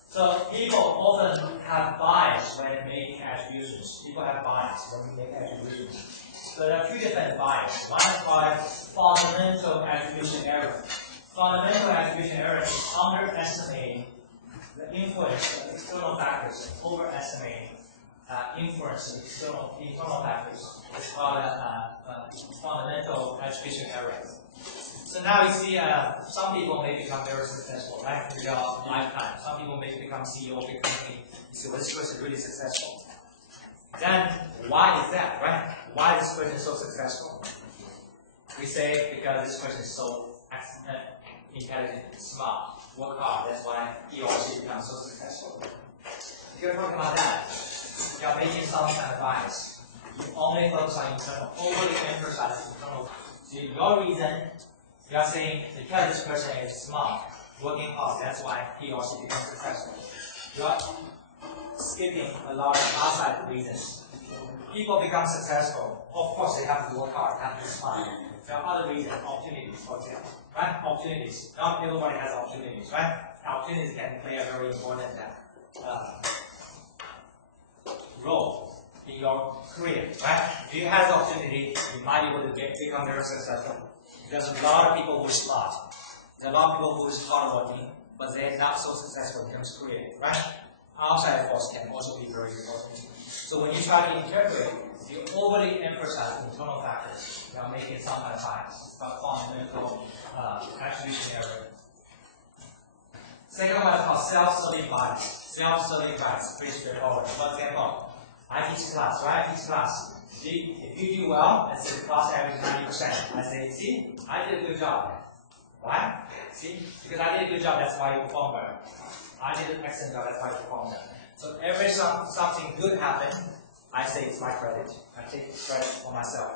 So people often have bias when making attributions. People have bias when we make attributions. So there are 2 different bias. One is called fundamental attribution error. Fundamental attribution error is underestimating the influence of external factors and overestimating influence of internal factors. It's called fundamental attribution error. So now you see some people may become very successful, right, in their lifetime. Some people may become CEO of a big company. You see, well, this person is really successful. Then why is that, right? Why is this person so successful? We say because this person is so intelligent, smart, work hard. That's why he or she becomes so successful. If you're talking about that, you're making some kind of bias. You only focus on internal, overly emphasize internal. So your reason, you are saying because this person is smart, working hard, that's why he or she becomes successful. You are skipping a lot of outside reasons. People become successful. Of course, they have to work hard, have to be smart. There are other reasons, opportunities, for example, right? Opportunities. Not everybody has opportunities, right? Opportunities can play a very important role in your career, right? If you have the opportunity, you might be able to become very successful. There's a lot of people who are smart. There's a lot of people who are hardworking, but they're not so successful in terms of career, right? Outside force can also be very important. So when you try to integrate, you overly emphasize internal factors. You are making some kind of bias. It's called fundamental attribution error. Second one is called self-serving bias. Self-serving bias, pretty straightforward. For example, I teach class, right? I teach class. See, if you do well, let's say the class average 90%. I say, see, I did a good job. Why? See, because I did a good job, that's why you perform better. I did an excellent job, that's why you perform better. So every something good happens, I say it's my credit. I take credit for myself.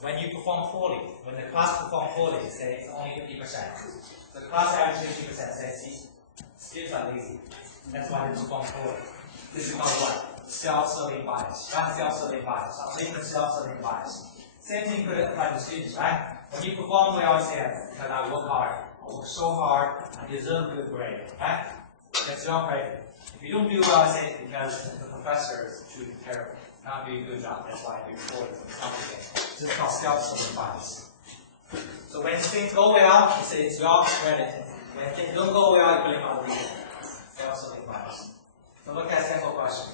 When you perform poorly, when the class performs poorly, say it's only 50%. The class average 50%, say, see, students are lazy. That's why they perform poorly. This is called what? Self-serving bias. Not self-serving bias. I'm saying self-serving bias. Same thing could apply to students, right? When you perform well, you say, because I work hard. I work so hard, I deserve a good grade, right? That's your credit. If you don't do well, say it's because the professor is truly terrible, not doing a good job. That's why I do poorly. This is called self-serving bias. So when things go well, you say it's your credit. When things don't go well, you blame other people. Self-serving bias. So look at a sample question.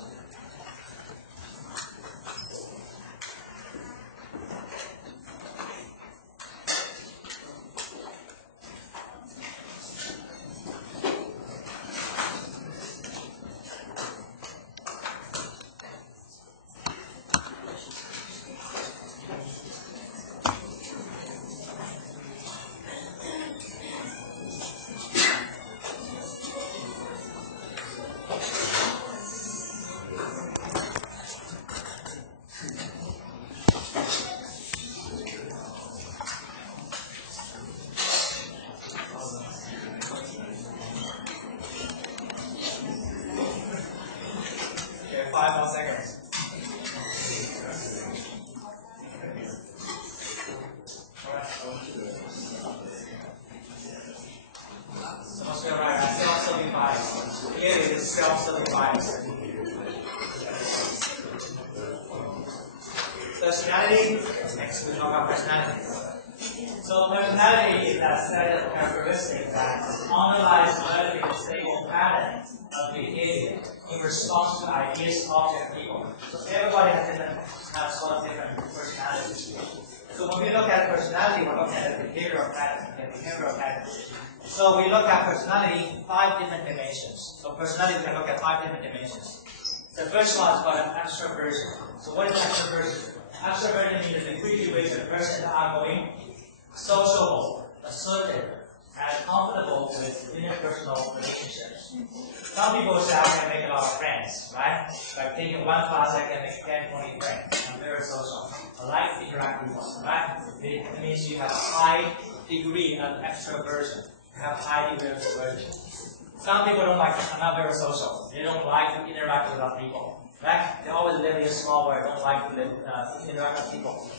Personality, next we talk about personality. So personality is that set of characteristics that underlies a relatively stable pattern of behavior in response to ideas, objects, people. So everybody has sort of different personalities. So when we look at personality, we're looking at the behavioral pattern. So we look at personality in 5 different dimensions. So personality we can look at 5 different dimensions. The first one is called an extroversion. So what is extroversion? Extroversion means the degree to which a person is outgoing, sociable, assertive, and comfortable with interpersonal relationships. Some people say I can make a lot of friends, right? Like taking one class, I can make 10, 20 friends. I'm very social. I like to interact with people, right? It means you have a high degree of extroversion. You have a high degree of extroversion. Some people don't like, are not very social. They don't like to interact with other people. Right? They always live in a small world, don't like to interact with people.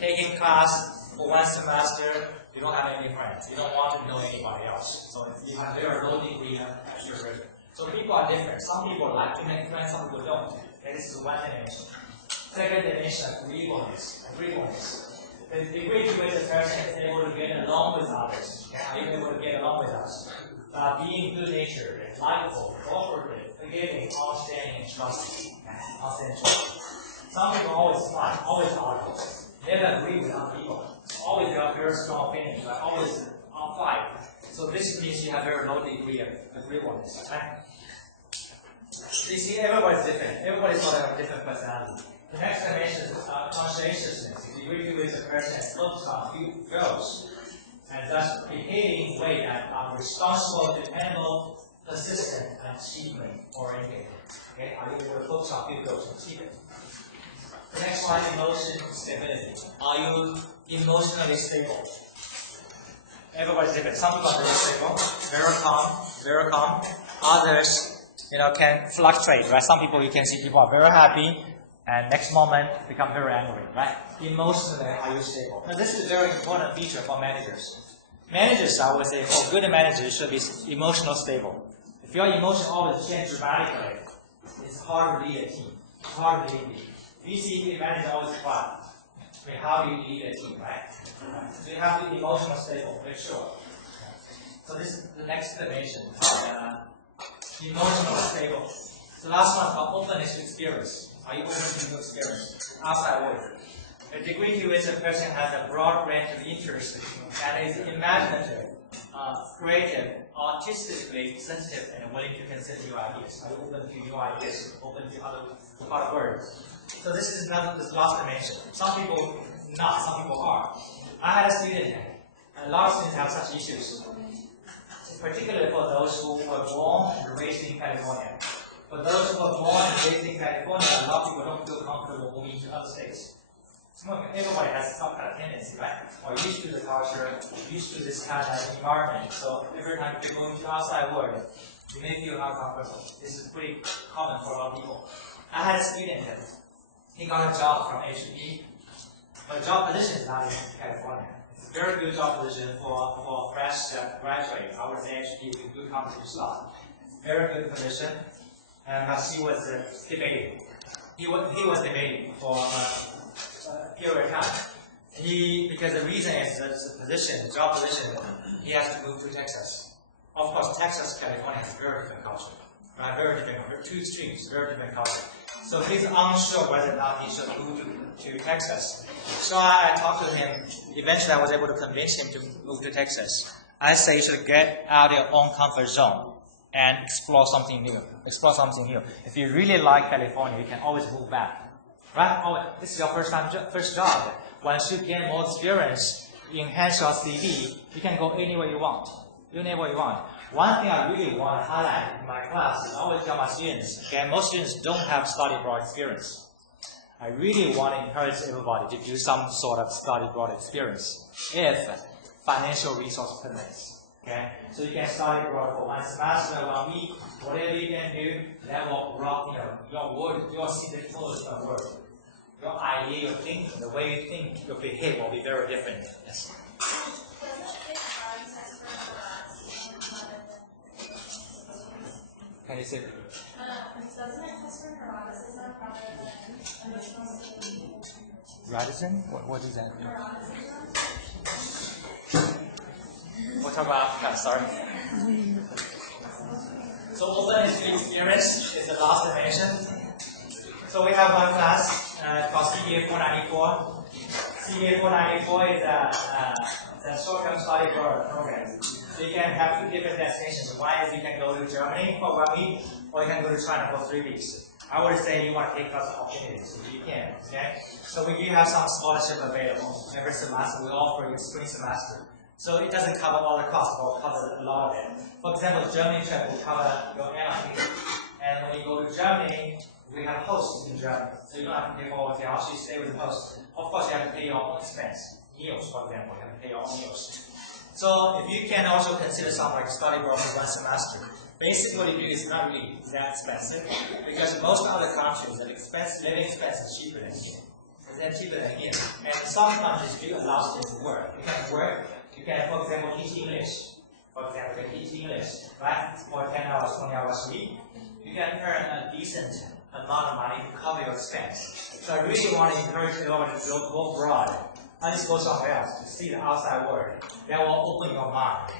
Taking class for one semester, you don't have any friends. You don't want to know anybody else. So you have very low degree of extroversion. So people are different. Some people like to make friends, some people don't. And this is one dimension. Second dimension, agreeableness. the degree to which a person is able to get along with others. Okay? Are you able to get along with us? Being good-natured, likable, cooperative, forgiving, understanding, and trusting. Okay? Understanding and trusting. Some people are always smart, always argue. Never agree with other people. Always got very strong opinions, but always on fight. So this means you have very low degree of agreeableness. Okay? So you see, everybody's different. Everybody's got a different personality. The next dimension is conscientiousness. The degree to which a person has focused on goals, and thus behaving in ways that are responsible, dependable, persistent, and achievement-oriented. Okay? Are you able to focus on good goals and achieve it? The next one, emotion stability. Are you emotionally stable? Everybody's different. Some people are very stable, very calm. Others, can fluctuate, right? Some people, you can see people are very happy, and next moment become very angry, right? Emotionally, are you stable? Now, this is a very important feature for managers. Managers, I would say, for good managers, should be emotional stable. If your emotion always change dramatically, it's hard to lead a team. It's hard to lead a team. VC manager always fun. How do you lead a team, right? So you have to be emotional stable, make sure. So this is the next dimension. Emotional stable. So last one about openness to experience. Are you open to new experience? Outside world. A degree to which a person has a broad range of interests and is imaginative, creative, artistically sensitive, and willing to consider new ideas. Are you open to new ideas? Open to other words? So this is another, this last dimension. Some people not, some people are. I had a student, and a lot of students have such issues, particularly for those who were born and raised in California. For those who were born and raised in California, a lot of people don't feel comfortable moving to other states. Everybody has some kind of tendency, right? Or used to the culture, used to this kind of environment. So every time you go into the outside world, you may feel uncomfortable. This is pretty common for a lot of people. I had a student. He got a job from HP. But the job position is not in California. It's a very good job position for fresh graduate. I would say HP with good competition slot. Very good position. And she was debating. He was debating for a period of time. Because the reason is that the position, job position, he has to move to Texas. Of course, Texas, California has very different culture. Right? Very different, two extremes, very different culture. So he's unsure whether or not he should move to Texas. So I talked to him. Eventually, I was able to convince him to move to Texas. I say you should get out of your own comfort zone and explore something new. Explore something new. If you really like California, you can always move back. Right? Oh, this is your first job. Once you gain more experience, enhance your CV, you can go anywhere you want. Anywhere you want. One thing I really want to highlight in my class is I always tell my students, okay, most students don't have study abroad experience. I really want to encourage everybody to do some sort of study abroad experience if financial resource permits. Okay? So you can study abroad for 1 semester, 1 week, whatever you can do, that will rock your world, your see the close of the world. Your idea, your thinking, the way you think, your behavior will be very different. Yes. Can you say? Radisson? What is that? We'll talk about Africa, sorry. So openness to experience is the last dimension. So we have one class called CPA 494. CPA 494 is a short-term study program. So you can have 2 different destinations. One is you can go to Germany for 1 week, or you can go to China for 3 weeks. I would say you want to take those opportunities if you can. Okay? So we do have some scholarship available. Every semester we offer you spring semester. So it doesn't cover all the costs, but will cover a lot of it. For example, Germany trip will cover your airline ticket. And when you go to Germany, we have hosts in Germany. So you don't have to pay for hotel, you stay with the host. Of course, you have to pay your own expense. Meals, for example, you have to pay your own meals. So if you can also consider something like study abroad for 1 semester, basically what you do is not really that expensive, because most other countries, the living expense is cheaper than here. It's cheaper than here. And some countries do allow students to work. You can work, you can, for example, teach English. Right? For 10 hours, 20 hours a week. You can earn a decent amount of money to cover your expense. So I really want to encourage everyone to go abroad and just go somewhere else to see the outside world. That will open your mind.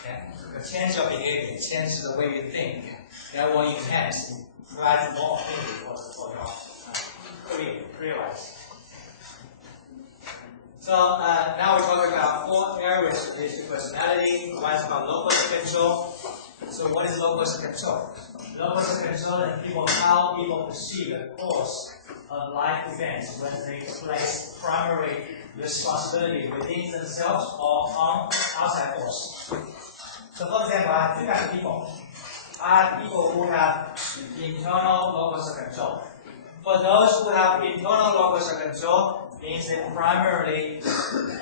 Okay? Change your behavior, change the way you think. That will enhance, provide more opportunity for your career life. So now we're talking about 4 areas of digital personality. One is about locus control. So what is locus control? Locus control is how people perceive the course of life events when they place primary responsibility within themselves or on outside force. So for example, I have 2 kinds of people. I have people who have internal locus control. For those who have internal locus control, means they primarily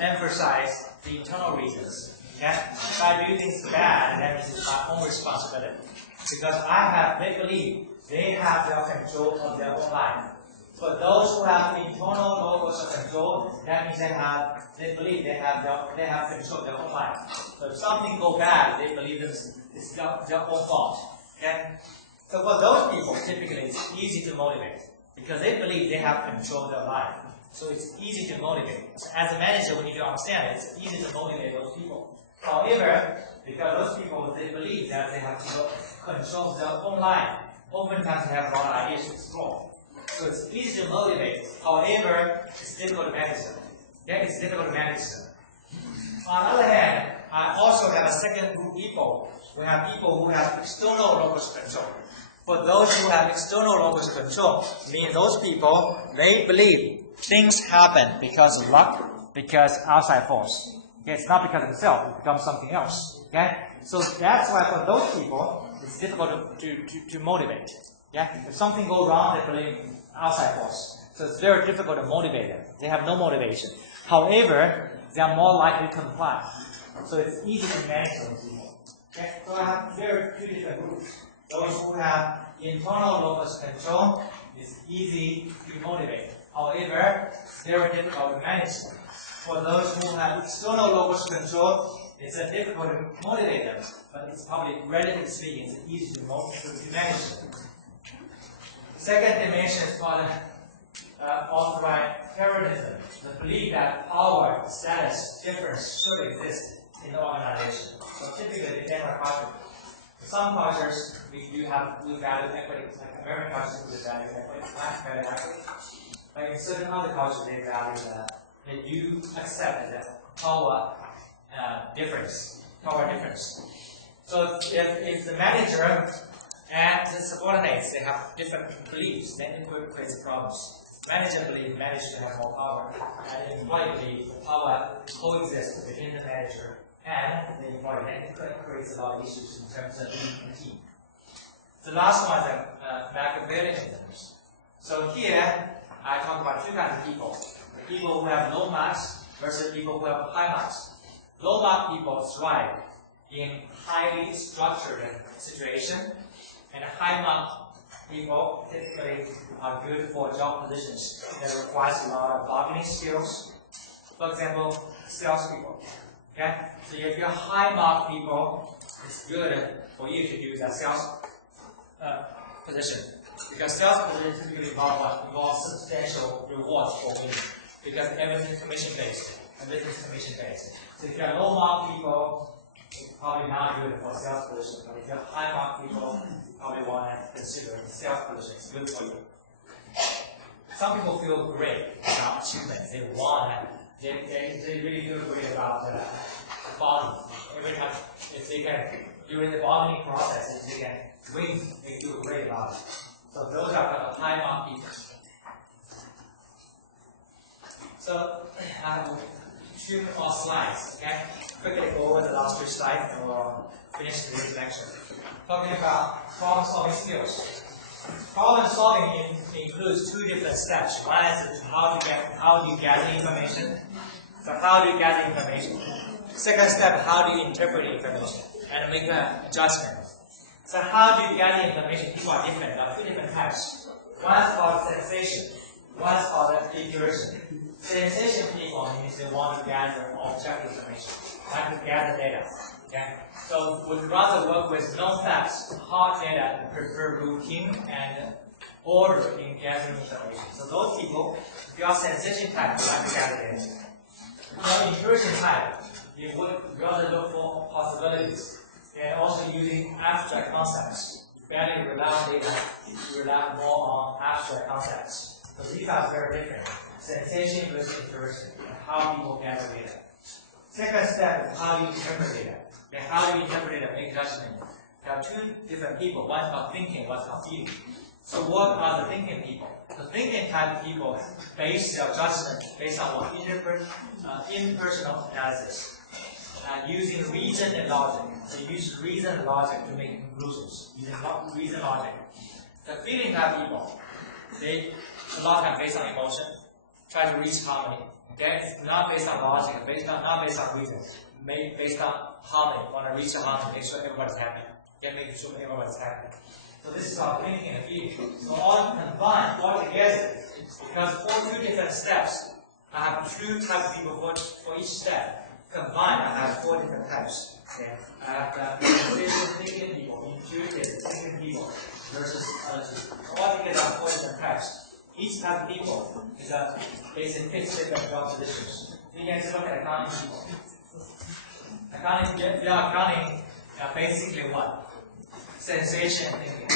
emphasize the internal reasons. Okay? If I do things bad, that means it's my own responsibility. Because they believe they have their control of their own life. For those who have internal locus control, that means they believe they have control of their own life. So if something goes bad, they believe it's their own fault. Okay? So for those people, typically it's easy to motivate because they believe they have control of their life. So it's easy to motivate. So as a manager, we need to understand it's easy to motivate those people. However, because those people, they believe that they have control of their own life, oftentimes they have a lot of ideas to explore. So it's easy to motivate. However, it's difficult to manage them. Okay? It's difficult to manage them. On the other hand, I also have a second group of people. We have people who have external locus control. For those who have external locus control, means those people, they believe things happen because of luck, because outside force. Okay? It's not because of themselves, it becomes something else. Okay? So that's why for those people, it's difficult to motivate. Yeah? If something goes wrong, they believe outside force. So it's very difficult to motivate them. They have no motivation. However, they are more likely to comply. So it's easy to manage those people. Okay? So I have 2 different groups. Those who have internal locus control, it's easy to motivate. However, very difficult to manage them. For those who have external locus control, it's difficult to motivate them, but it's probably, relatively speaking, it's easy to manage them. The second dimension is called authoritarianism, the belief that power, status, difference should exist in the organization. So typically, in every culture, some cultures we value equity, like American cultures we value equity, value equity. But in certain other cultures, they value that they do accept that power difference. So if the manager and the subordinates they have different beliefs, then it creates problems. Manager believes managers should have more power, and the employee believes the power coexists within the manager and the employee. Then it creates a lot of issues in terms of leading the team. The last one is Machiavellianism. So here I talk about 2 kinds of people. The people who have low marks versus people who have high marks. Low mark people thrive in highly structured situation, and high mark people typically are good for job positions that requires a lot of bargaining skills. For example, salespeople. Okay? So if you're high mark people, it's good for you to do the sales position. Because sales position typically involve substantial rewards for you. Because everything is commission based. Everything is commission based. So if you're low mark people, it's probably not good for sales position. But if you're high mark people, you probably want to consider sales position. It's good for you. Some people feel great about achievements. They really feel great about the body. Every time, if they can, during the bargaining process, if they can win, they feel great about it. So those are the high mark people. So I have 2 more slides. Okay, quickly go over the last 2 slides and we'll finish today's lecture. Talking about problem-solving skills. Problem solving includes 2 different steps. One is how do you gather information. So how do you gather information? Second step, how do you interpret information and make an adjustment. So how do you gather information? People are different. There are 2 different types. One is called sensation. One is called intuition. Sensation people means they want to gather objective information, like to gather data. Okay? So we'd rather work with known facts, hard data, and prefer routine and order in gathering information. So those people, if you are sensation type, you like to gather data. Now, inversion type, you would rather look for possibilities and also using abstract concepts. Value without data, rely more on abstract concepts. So these are very different. Sensation versus inversion, and how people gather data. Second step is how you interpret data. And how do you interpret data, make judgment. There are two different people. One about thinking, one about feeling. So what are the thinking people? The thinking type of people base their judgment based on what? Impersonal analysis. Using reason and logic. They use reason and logic to make conclusions. Using reason and logic. The feeling type people, they a lot of time based on emotion, try to reach harmony. Okay? It's not based on logic, not based on reason. Based on harmony. Want to reach a harmony, make sure everybody's happy. Make sure everybody's happy. So this is our thinking and feeling. So all combined, all together, because for two different steps, I have two types of people for each step. Combined, I have four different types. Okay? I have the thinking people, intuitive thinking people, versus other two. All together, I have four different types. Each type of people is a basic fits different job positions. You can just look at accounting people. Accounting, basically what? Sensation thinking.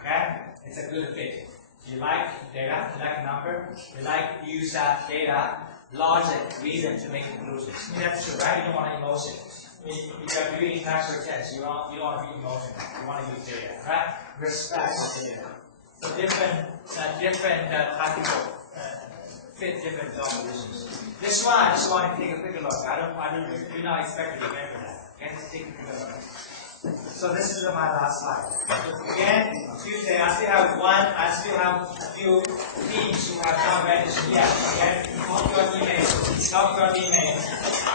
Okay? It's a good fit. You like data, you like number, you like to use that data, logic, reason to make conclusions. I mean, that's true, right? You don't want emotion. If you're doing natural tests, you don't want to be emotional. You want to use data, right? Respect the data. So different tactical fit different job positions. This one, I just want to take a quick look. Do not expect to remember that. Okay, just take a quick look. So this is my last slide. Again, Tuesday, I still have a few teams who have not registered yet. Okay, talk to your teammates.